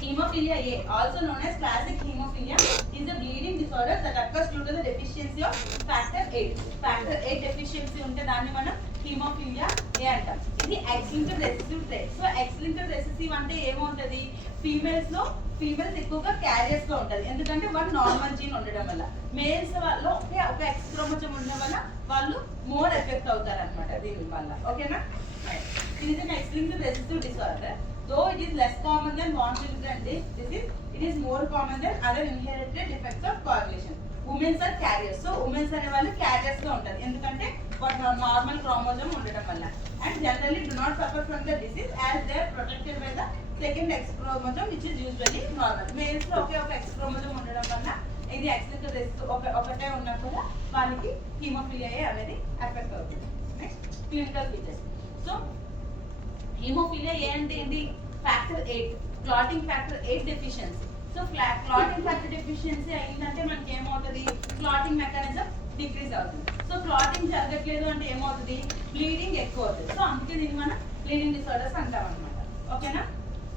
Hemophilia A, also known as classic hemophilia, is a bleeding disorder that occurs due to the deficiency of factor 8. Factor 8 deficiency ఉంటే దాన్ని మనం hemophilia A అంటాం. ఇది X-linked recessive trait. So X-linked recessive అంటే ఏమవుతుంది, females ఎక్కువగా carriers గా ఉంటుంది. ఎందుకంటే వాళ్ళు నార్మల్ జీన్ ఉండడం వల్ల. మేల్స్ లో ఒక ఎక్స్ క్రోమోజోమ్ ఉండడం వల్ల వాళ్ళు మోర్ ఎఫెక్ట్ అవుతారు అనమాట దీని వల్ల. ఓకేనా, ఇది X-linked recessive disorder. Though it is less common than non-linked disease, it is more common than other inherited defects of coagulation. Women are carriers. So women అనే వాళ్ళు carriers గా ఉంటారు. ఎందుకంటే నార్మల్ క్రోమోజోమ్ ఉండడం వల్ల. And generally do not suffer from the disease as they are protected by the second X chromosome which is usually normal. Males లో ఒక X chromosome ఉండడం వల్ల ఇది X-linked recessive ఒకటే ఉన్నా కూడా వాళ్ళకి హీమోఫిలియా ఏ అనేది ఎఫెక్ట్ అవుతుంది. Next clinical features. So haemophilia A అంటే ఏంటి, factor 8, clotting factor 8 deficiency. So clotting factor deficiency అయిందంటే మనకి ఏమవుతుంది, క్లాటింగ్ మెకానిజం డిక్రీజ్ అవుతుంది. సో క్లాటింగ్ జరగట్లేదు అంటే ఏమవుతుంది, బ్లీడింగ్ ఎక్కువ అవుతుంది. సో అందుకే దీన్ని మనం బ్లీడింగ్ డిసార్డర్స్ అంటాం అనమాట. ఓకేనా,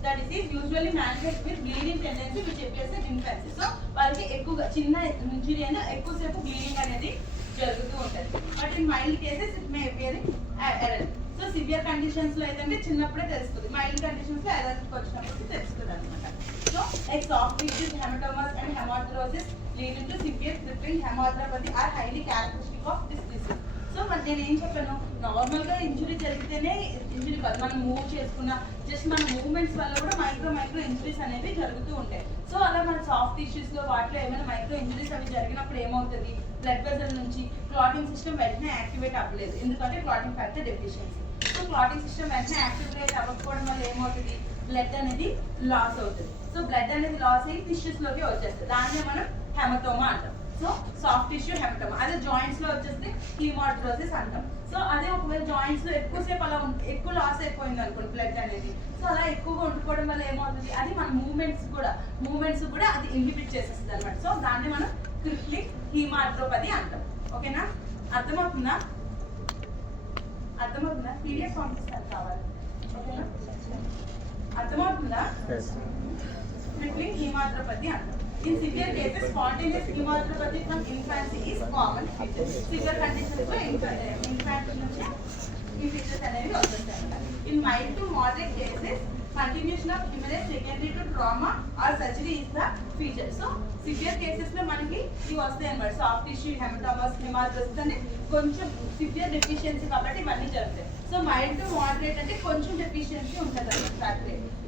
the disease usually manifest with bleeding tendency which appears in infancy. So వాళ్ళకి ఎక్కువగా చిన్న ఇంజురీ అయినా ఎక్కువసేపు బ్లీడింగ్ అనేది జరుగుతూ ఉంటుంది. But in mild cases it may appear in adult. So severe conditions లో అయితే చిన్నప్పుడే తెలుస్తుంది, మైల్డ్ కండిషన్స్ లో అడల్ట్కి వచ్చినప్పుడు తెలుస్తుంది అనమాట. So like soft tissues, haematomas and haemarthrosis leading to severe crippling haemarthropathy are highly characteristic of this disease. So మరి నేను ఏం చెప్పాను, నార్మల్ గా ఇంజురీ జరిగితేనే ఇంజురీ కాదు, మనం మూవ్ చేసుకున్న జస్ట్ మన మూవ్మెంట్స్ వల్ల కూడా మైక్రో ఇంజురీస్ అనేవి జరుగుతూ ఉంటాయి. సో అలా మన సాఫ్ట్ టిష్యూస్ లో వాటిలో ఏమైనా మైక్రో ఇంజురీస్ అవి జరిగినప్పుడు ఏమవుతుంది, బ్లడ్ వెసల్ నుంచి క్లాటింగ్ సిస్టమ్ వెంటనే యాక్టివేట్ అవ్వలేదు, ఎందుకంటే clotting factor deficiency. So clotting system వెంటనే యాక్టివేట్ అవ్వకపోవడం వల్ల ఏమవుతుంది, బ్లడ్ అనేది లాస్ అవుతుంది. సో బ్లడ్ అనేది లాస్ అయ్యి టిష్యూస్ లోకి వచ్చేస్తుంది, దాన్నే మనం హెమటోమా అంటాం. So soft tissue haematoma. అదే జాయింట్స్ లో వచ్చేస్తే హీమాథ్రోసిస్ అంటాం. సో అదే ఒకవేళ జాయింట్స్ లో ఎక్కువసేపు అలా ఎక్కువ లాస్ అయిపోయింది అనుకోండి బ్లడ్ అనేది, సో అలా ఎక్కువగా ఉండిపోవడం వల్ల ఏమవుతుంది, అది మన మూవ్మెంట్స్ కూడా అది ఇన్హిబిట్ చేసేస్తుంది అనమాట. సో దాన్ని మనం క్రిప్లింగ్ హీమాథ్రోపతి అంటాం. ఓకేనా, అర్థమవుతుందా? పీడిఎఫ్ పంపిస్తారు కావాలి. ఓకేనా, అర్థమవుతుందా? క్రిప్లింగ్ హీమాథ్రోపతి అంటాం. In severe cases, spontaneous hematopathy from infancy is common feature. Severe conditions లో infant నుంచి ఈ features అనేవి వస్తుంటాయి. In mild to moderate cases, continuation of hemorrhage secondary to trauma or surgery is the feature. So severe cases లో మనకి ఇవి వస్తాయి అన్నమాట. సాఫ్ట్ టిష్యూ, హెమటోమాస్, హెమాథ్రోసిస్ అంటే కొంచెం సివియర్ డెఫిషియన్సీ కాబట్టి ఇవన్నీ జరుగుతాయి. సో మైల్డ్ టు మోడరేట్ అంటే కొంచెం డెఫిషియన్సీ ఉంటుంది అన్నమాట.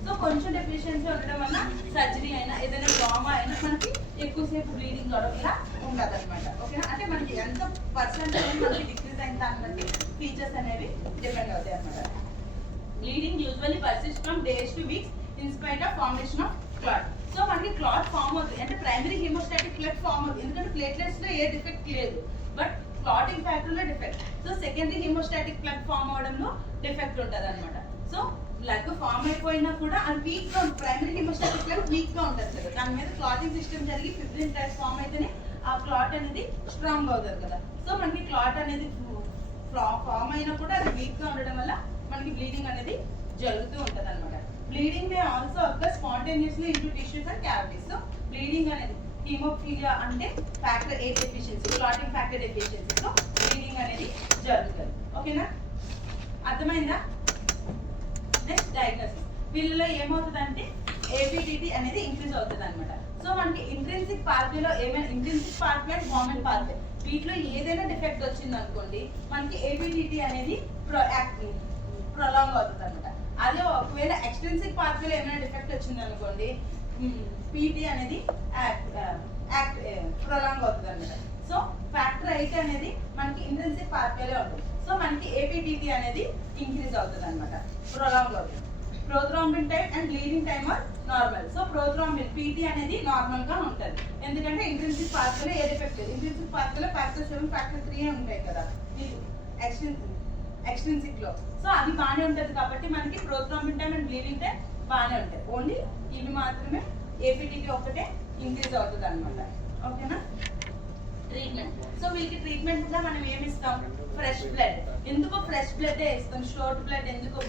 సో కొంచెం డెఫిషియన్సీ ఉండడం వల్ల సర్జరీ అయినా ఏదైనా ట్రామా అయినా మనకి ఎక్కువసేపు బ్లీడింగ్ ఇలా ఉండదు అనమాట. ఓకేనా, అంటే మనకి ఎంత పర్సెంటేజ్ మనకి డిక్రీజ్ అయిన దాన్ని బట్టి ఫీచర్స్ అనేవి డిపెండ్ అవుతాయి అనమాట. Bleeding usually persist from days two weeks in spite of formation of clot. So మనకి క్లాట్ ఫామ్ అవుతుంది అంటే ప్రైమరీ హీమోస్టాటిక్ ఫ్లడ్ ఫామ్ అవుతుంది, ఎందుకంటే ప్లేట్లెట్స్ లో ఏ డిఫెక్ట్ లేదు, బట్ క్లాటింగ్ ఫ్యాక్టర్ లో defect. So secondary haemostatic flood form అవడంలో డిఫెక్ట్ ఉంటుంది అనమాట. సో బ్లడ్ ఫామ్ అయిపోయినా కూడా అది వీక్ గా ఉంటుంది, ప్రైమరీ హీమోస్టాటిక్ ఫ్లడ్ వీక్ గా ఉంటుంది కదా, దాని మీద క్లాటింగ్ సిస్టమ్ జరిగి ఫిబ్రిన్ టైప్ ఫామ్ అయితేనే ఆ క్లాట్ అనేది స్ట్రాంగ్ అవుతుంది కదా. సో మనకి క్లాట్ అనేది ఫామ్ అయినా కూడా అది వీక్ గా ఉండడం వల్ల మనకి బ్లీడింగ్ అనేది జరుగుతూ ఉంటుంది అనమాట. Bleeding may also occur spontaneously into tissues and cavities. So bleeding అనేది హీమోఫిలియా అంటే factor 8 deficiency, clotting factor deficiency. So bleeding అనేది జరుగుతుంది. ఓకేనా, అర్థమైందా? Next diagnosis. వీళ్ళలో ఏమవుతుందంటే ఏబిడిటి అనేది ఇంక్రీజ్ అవుతుంది అనమాట. సో మనకి ఇంట్రిన్సిక్ పార్ట్వేలో ఏమైనా ఇంట్రిన్సిక్ పార్ట్వే అండ్ కామన్ పార్ట్వే. వీటిలో ఏదైనా డిఫెక్ట్ వచ్చింది అనుకోండి మనకి ఏబిటిటి అనేది ప్రొలాంగ్ అవుతుంది అనమాట. అదే ఒకవేళ ఎక్స్టెన్సివ్ పాత్వేలో ఏమైనా డిఫెక్ట్ వచ్చింది అనుకోండి పీటీ అనేది ప్రొలాంగ్ అవుతుంది అనమాట. సో ఫ్యాక్టర్ 8 అనేది మనకి ఇంట్రిన్సిక్ పాత్వేలో ఉంటుంది. సో మనకి ఏపీటీటీ అనేది ఇంక్రీజ్ అవుతుంది అనమాట, ప్రొలాంగ్ అవుతుంది. Prothrombin time and bleeding time are normal. So prothrombin PT అనేది నార్మల్ గా ఉంటుంది, ఎందుకంటే ఇంట్రిన్సిక్ పాత్వేలో ఏ డిఫెక్ట్ లేదు. ఇంట్రిన్సిక్ పాత్వేలో ఫ్యాక్టర్ 7 ఫ్యాక్టర్ 3 ఉంటాయి కదా ఎక్స్ట్రిన్సిక్ లో. సో అది బాగానే ఉంటుంది కాబట్టి మనకి prothrombin time and leading time బాగానే ఉంటాయి. ఓన్లీ ఇవి మాత్రమే ఏపీటీటీ ఒకటే ఇంక్రీజ్ అవుతుంది అనమాట. ఓకేనా? ట్రీట్మెంట్. సో వీళ్ళకి ట్రీట్మెంట్ గా మనం ఏమి ఇస్తాం? Fresh blood. ఎందుకు ఫ్రెష్ బ్లడ్ ఇస్తాం? స్టోర్డ్ బ్లడ్ ఎందుకు?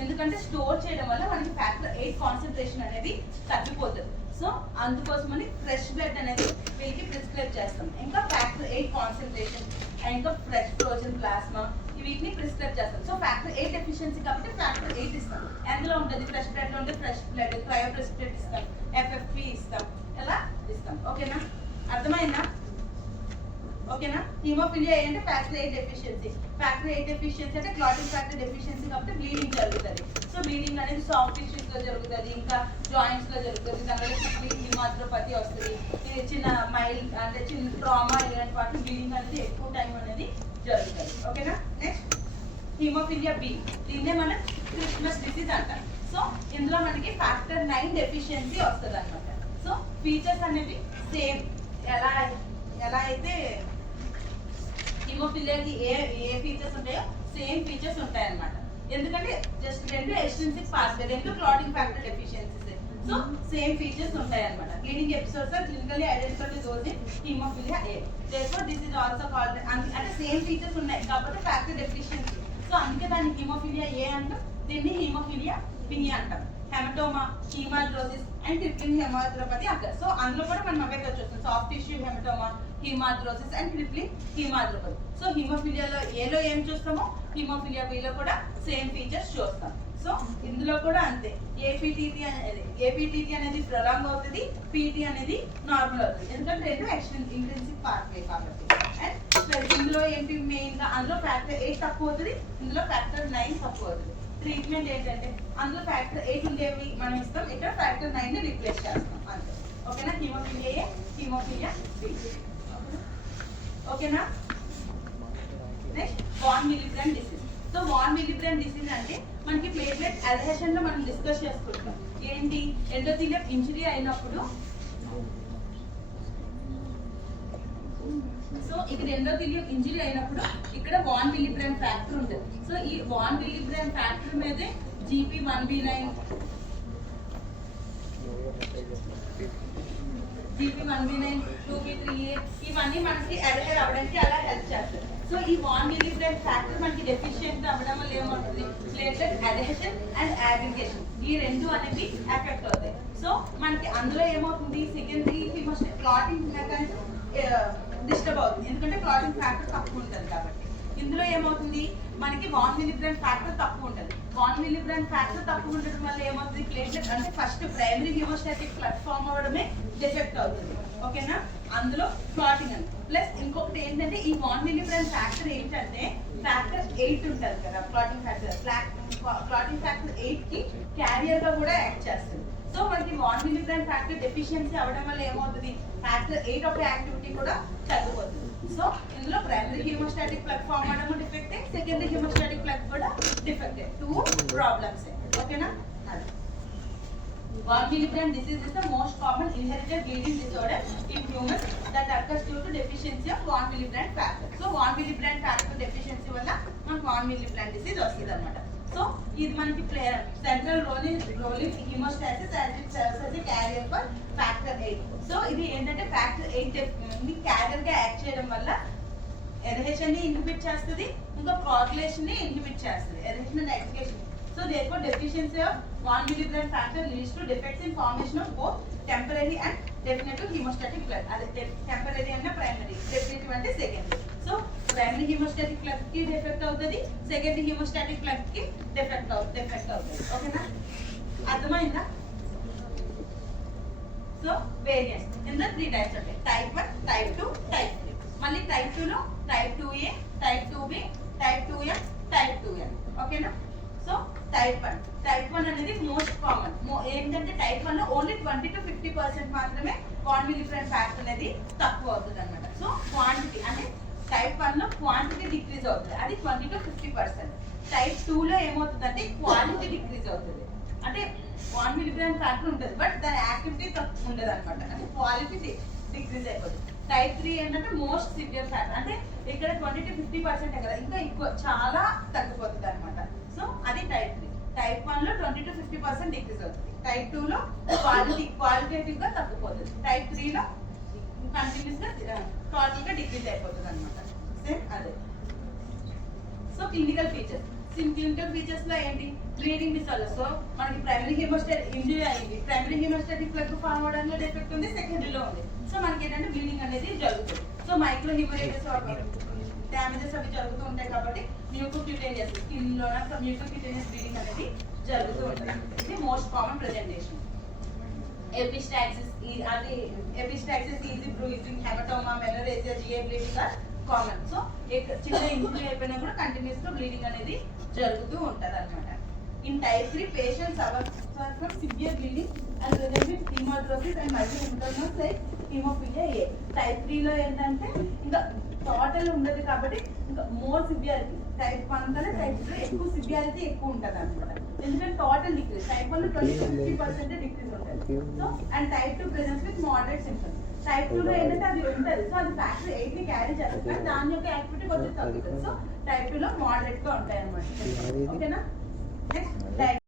ఎందుకంటే స్టోర్ చేయడం వల్ల మనకి ఫ్యాక్టర్ 8 కాన్సన్ట్రేషన్ అనేది తగ్గిపోతుంది. సో అందుకోసమని ఫ్రెష్ బ్లడ్ అనేది వీళ్ళకి ప్రిస్క్రైబ్ చేస్తాం. ఇంకా ఫ్యాక్టర్ 8 కాన్సన్ట్రేషన్ ఇంకా ఫ్రెష్ ఫ్రోజన్ ప్లాస్మా వీటిని ప్రిస్క్రైబ్ చేస్తాం. సో ఫ్యాక్టర్ 8 డెఫిషియన్సీ కాబట్టి ఫ్యాక్టర్ 8 ఇస్తాం. ఎందులో ఉంటుంది? ఫ్రెష్ బ్లడ్ లో ఉంటే ఫ్రెష్ బ్లడ్, క్రయో ప్రిస్క్రైబ్ ఇస్తాం, ఎఫ్ఎఫ్పి ఇస్తాం, ఎలా ఇస్తాం. ఓకేనా? అర్థమైందా? ఓకేనా? హీమోఫిలియా ఏంటంటే ఫ్యాక్టర్ 8 డెఫిషియన్సీ. ఫ్యాక్టర్ 8 డెఫిషియన్సీ అంటే క్లాటింగ్ ఫ్యాక్టర్ డెఫిషియన్సీ కాబట్టి బ్లీడింగ్ జరుగుతుంది. సో బ్లీడింగ్ అనేది సాఫ్ట్ టిష్యూస్ లో జరుగుతుంది, ఇంకా జాయింట్స్ లో జరుగుతుంది. దానివల్ల హీమాట్రోపతి వస్తుంది. ఇది చిన్న మైల్డ్ అంటే చిన్న ట్రామా ఇలాంటి వాటి బ్లీడింగ్ అనేది ఎక్కువ టైం అనేది జరుగుతుంది. ఓకేనా? Next haemophilia B. దీన్నే మనం క్రిస్మస్ డిసీజ్ అంటాం. సో ఇందులో మనకి ఫ్యాక్టర్ 9 డెఫిషియన్సీ వస్తుంది అనమాట. సో ఫీచర్స్ అనేవి సేమ్ ఎలా అయితే హీమోఫిలియాకి ఏ ఫీచర్స్ ఉంటాయో సేమ్ ఫీచర్స్ ఉంటాయి అన్నమాట. ఎందుకంటే జస్ట్ రెండు ఎక్స్ట్రిన్సిక్ పాత్వే, రెండు clotting factor deficiencies. So same features ఉంటాయి అన్నమాట. Bleeding episodes are clinically identified with those in hemophilia A. Therefore this is also called, అంటే సేమ్ ఫీచర్స్ ఉన్నాయి కాబట్టి ఫ్యాక్టర్ డెఫిషియన్సీ. సో అందుకే దాన్ని హీమోఫిలియా ఏ అంటాం, దీన్ని హీమోఫిలియా బి అంటాం. Haematoma, haemarthrosis and crippling haemarthropathy అంటారు. సో అందులో కూడా మనం అవే చూస్తాం, soft tissue haematoma, haemarthrosis and crippling haemarthropathy. So హీమోఫిలియాలో ఏలో ఏం చూస్తామో హీమోఫిలియా బిలో కూడా సేమ్ ఫీచర్స్ చూస్తాం. సో ఇందులో కూడా అంతే. ఏపీటీటీ అనేది ప్రొలాంగ్ అవుతుంది, పీటీ అనేది నార్మల్ అవుతుంది, ఎందుకంటే రెండు ఇంట్రిన్సిక్ పాత్వే కాబట్టి. అండ్ ఇందులో ఏంటి మెయిన్ గా, అందులో ఫ్యాక్టర్ 8 తక్కువ అవుతుంది, ఇందులో ఫ్యాక్టర్ 9 తక్కువ అవుతుంది. ట్రీట్మెంట్ ఏంటంటే అందులో ఫ్యాక్టర్ 8 ఉండేవి మనం ఇస్తాం, ఇక్కడ ఫ్యాక్టర్ 9 ని రిప్లేస్ చేస్తాం అంతే. ఓకేనా? Haemophilia A, haemophilia B. ఓకేనా? Next von Willebrand disease. So von Willebrand disease అంటే మనకి ప్లేట్లెట్ అడ్హెషన్ లో మనం డిస్కస్ చేసుకుంటాం. ఏంటి? ఎండోథీలియం ఇంజరీ అయినప్పుడు, సో ఇక్కడ ఎండోథీలియం ఇంజరీ అయినప్పుడు ఇక్కడ వాన్ మిలిబ్రాన్ ఫ్యాక్టర్ ఉంటుంది. సో ఈ వాన్ మిలిబ్రాన్ ఫ్యాక్టర్ మీదే GP1B9, GP1B9, 2B3A ఇవన్నీ మనకి అడ్హెర్ అవ్వడానికి అలా హెల్ప్ చేస్తారు. సో ఈ వాన్ మిలిబ్రాన్ ఫ్యాక్టర్ మనకి డెఫిషియెంట్ అవ్వడం వల్ల ఏమవుతుంది? ప్లేట్లెట్ అడ్హెషన్ అండ్ అగ్రిగేషన్ ఈ రెండు అనేవి ఎఫెక్ట్ అవుతాయి. సో మనకి అందులో ఏమవుతుంది? సెకండరీ క్లాటింగ్ మెకానిజం డిస్టర్బ్ అవుతుంది, ఎందుకంటే క్లాటింగ్ ఫ్యాక్టర్ తక్కువ ఉంటుంది కాబట్టి. ఇందులో ఏమవుతుంది? మనకి వాన్ మిలిబ్రాన్ ఫ్యాక్టర్ తక్కువ ఉంటుంది. వాన్ మిలిబ్రాన్ ఫ్యాక్టర్ తక్కువ ఉండడం వల్ల ఏమవుతుంది? ప్లేట్లెట్ అంటే ఫస్ట్ ప్రైమరీ హీమోస్టాటిక్ ప్లాట్ఫామ్ అవడమే డిఫెక్ట్ అవుతుంది. ఓకేనా? అందులో క్లాటింగ్ అని ప్లస్ ఇంకొకటి ఏంటంటే ఈ వాన్ మిలిబ్రాన్ ఫ్యాక్టర్ ఏంటంటే ఫ్యాక్టర్ 8 ఉంటుంది కదా, క్లాటింగ్ ఫ్యాక్టర్ 8 కి క్యారియర్ గా కూడా యాక్ట్ చేస్తుంది. సో మనకి వాన్ మిలిబ్రాన్ ఫ్యాక్టర్ డెఫిషియన్సీ అవడం వల్ల ఏమవుతుంది? ఫ్యాక్టర్ 8 యొక్క యాక్టివిటీ కూడా తగ్గిపోతుంది. సో ఇందులో ప్రైమరీ హీమోస్టాటిక్ ప్లగ్ ఫామ్ అవడం డిఫెక్టే, సెకండరీ హీమోస్టాటిక్ ప్లగ్ కూడా డిఫెక్టే. 2 ప్రాబ్లమ్స్. ఓకేనా? Von Willebrand disease is the most common inherited bleeding disorder in humans that occurs due to deficiency of von Willebrand factor. So von Willebrand factor deficiency వల్ల మనకు von Willebrand disease వస్తుంది అన్నమాట. So ఇది మనకి central role in hemostasis and it serves as a carrier for factor 8. So ఇది ఏంటంటే factor 8 ని carrier గా యాక్ట్ చేయడం వల్ల ఎడ్హెషన్ ని ఇన్హిబిట్ చేస్తుంది, ఇంకా కోయాగులేషన్ ని ఇన్హిబిట్ చేస్తుంది, adhesion and aggregation. So therefore deficiency of von Willebrand factor leads to defects in formation of both temporary and definitive hemostatic plug. Ade temporary and primary, definitive ante secondary. So primary hemostatic plug ki defect avutadi, secondary hemostatic plug ki defect avutadi. Okay na? Ardhamainda? So variants in the 3 types of type 1, type 2, type 3. మళ్ళీ type 2 లో type 2A, type 2B, type 2M, type 2N. ఓకేనా? So type 1 అనేది most common. ఏంటంటే type 1 లో only 20 to 50% మాత్రమే 1 milligram fat అనేది తక్కువ అవుతుంది అనమాట. సో క్వాంటిటీ అంటే టైప్ 1 లో క్వాంటిటీ డిక్రీజ్ అవుతుంది, అది 20 to 50%. టైప్ 2 లో ఏమవుతుందంటే క్వాలిటీ డిక్రీజ్ అవుతుంది, అంటే 1 మిల్లీగ్రామ్ ఫ్యాట్ ఉంటుంది బట్ దాని యాక్టివిటీ తక్కువ ఉండదు అనమాట, అంటే క్వాలిటీ డిక్రీజ్ అయిపోతుంది. టైప్ 3 ఏంటంటే మోస్ట్ సివియర్ ఫ్యాట్, అంటే ఇక్కడ 20 to 50% కదా, ఇంకా ఎక్కువ చాలా తగ్గిపోతుంది అనమాట. సో అది టైప్ 3. టైప్ 1 లో 20 to 50% డిక్రీజ్ అవుతుంది. టైప్ 2 లో క్వాలిటేటివ్ గా తగ్గిపోతుంది. టైప్ 3 లో కంటిన్యూస్ గా టోటల్ గా డిక్రీజ్ అయిపోతుంది అనమాట. సేమ్ అదే. సో క్లినికల్ ఫీచర్స్ లో ఏంటి? Bleeding disorder. సో మనకి ప్రైమరీ హెమోస్టాట్ ఇంజరీ అయింది, ప్రైమరీ హెమోస్టాటిక్ ప్లగ్ ఫార్మ్ అవడంలో డిఫెక్ట్ ఉంది, సెకండరీలో ఉంది. సో మనకి ఏంటంటే బ్లీడింగ్ అనేది జరుగుతుంది. సో మైక్రో హిమోరేజెస్ డ్యామేజెస్ అవి జరుగుతూ ఉంటాయి కాబట్టి మ్యూకోక్యూటేనియస్ స్కిన్ లో మ్యూకోక్యూటేనియస్ బ్లీడింగ్ అనేది జరుగుతూ ఉంటుంది. ఇది most common presentation. Epistaxis easy bruising, haematoma, menorrhagia, GI bleeding are common. So చిన్న ఇంజరీ అయిపోయినా కూడా కంటిన్యూస్ గా బ్లీడింగ్ అనేది జరుగుతూ ఉంటది అనమాట. In type 3 patients suffer from severe bleeding and present with haemarthrosis and multi internals like haemophilia A. Type 3 లో ఏంటంటే ఇంకా టోటల్ ఉండదు కాబట్టి ఇంకా మోర్ సివియారిటీ. టైప్ 1 కన్నా టైప్ 3 ఎక్కువ సివియారిటీ ఎక్కువ ఉంటుంది అనమాట, ఎందుకంటే టోటల్ డిక్రీజ్. టైప్ 1 లో 20 to 50% డిక్రీజ్ ఉంటుంది. So and type 2 presence with moderate symptoms. Type 2 లో ఏంటంటే అది ఉంటుంది, సో అది ఫ్యాక్టర్ 8 ని క్యారీ చేస్తుంది కానీ దాని యొక్క యాక్టివిటీ కొంచెం తగ్గుతుంది. సో టైప్ 2 లో మోడరేట్ గా ఉంటాయి అనమాట. ఓకేనా? నెక్స్ట్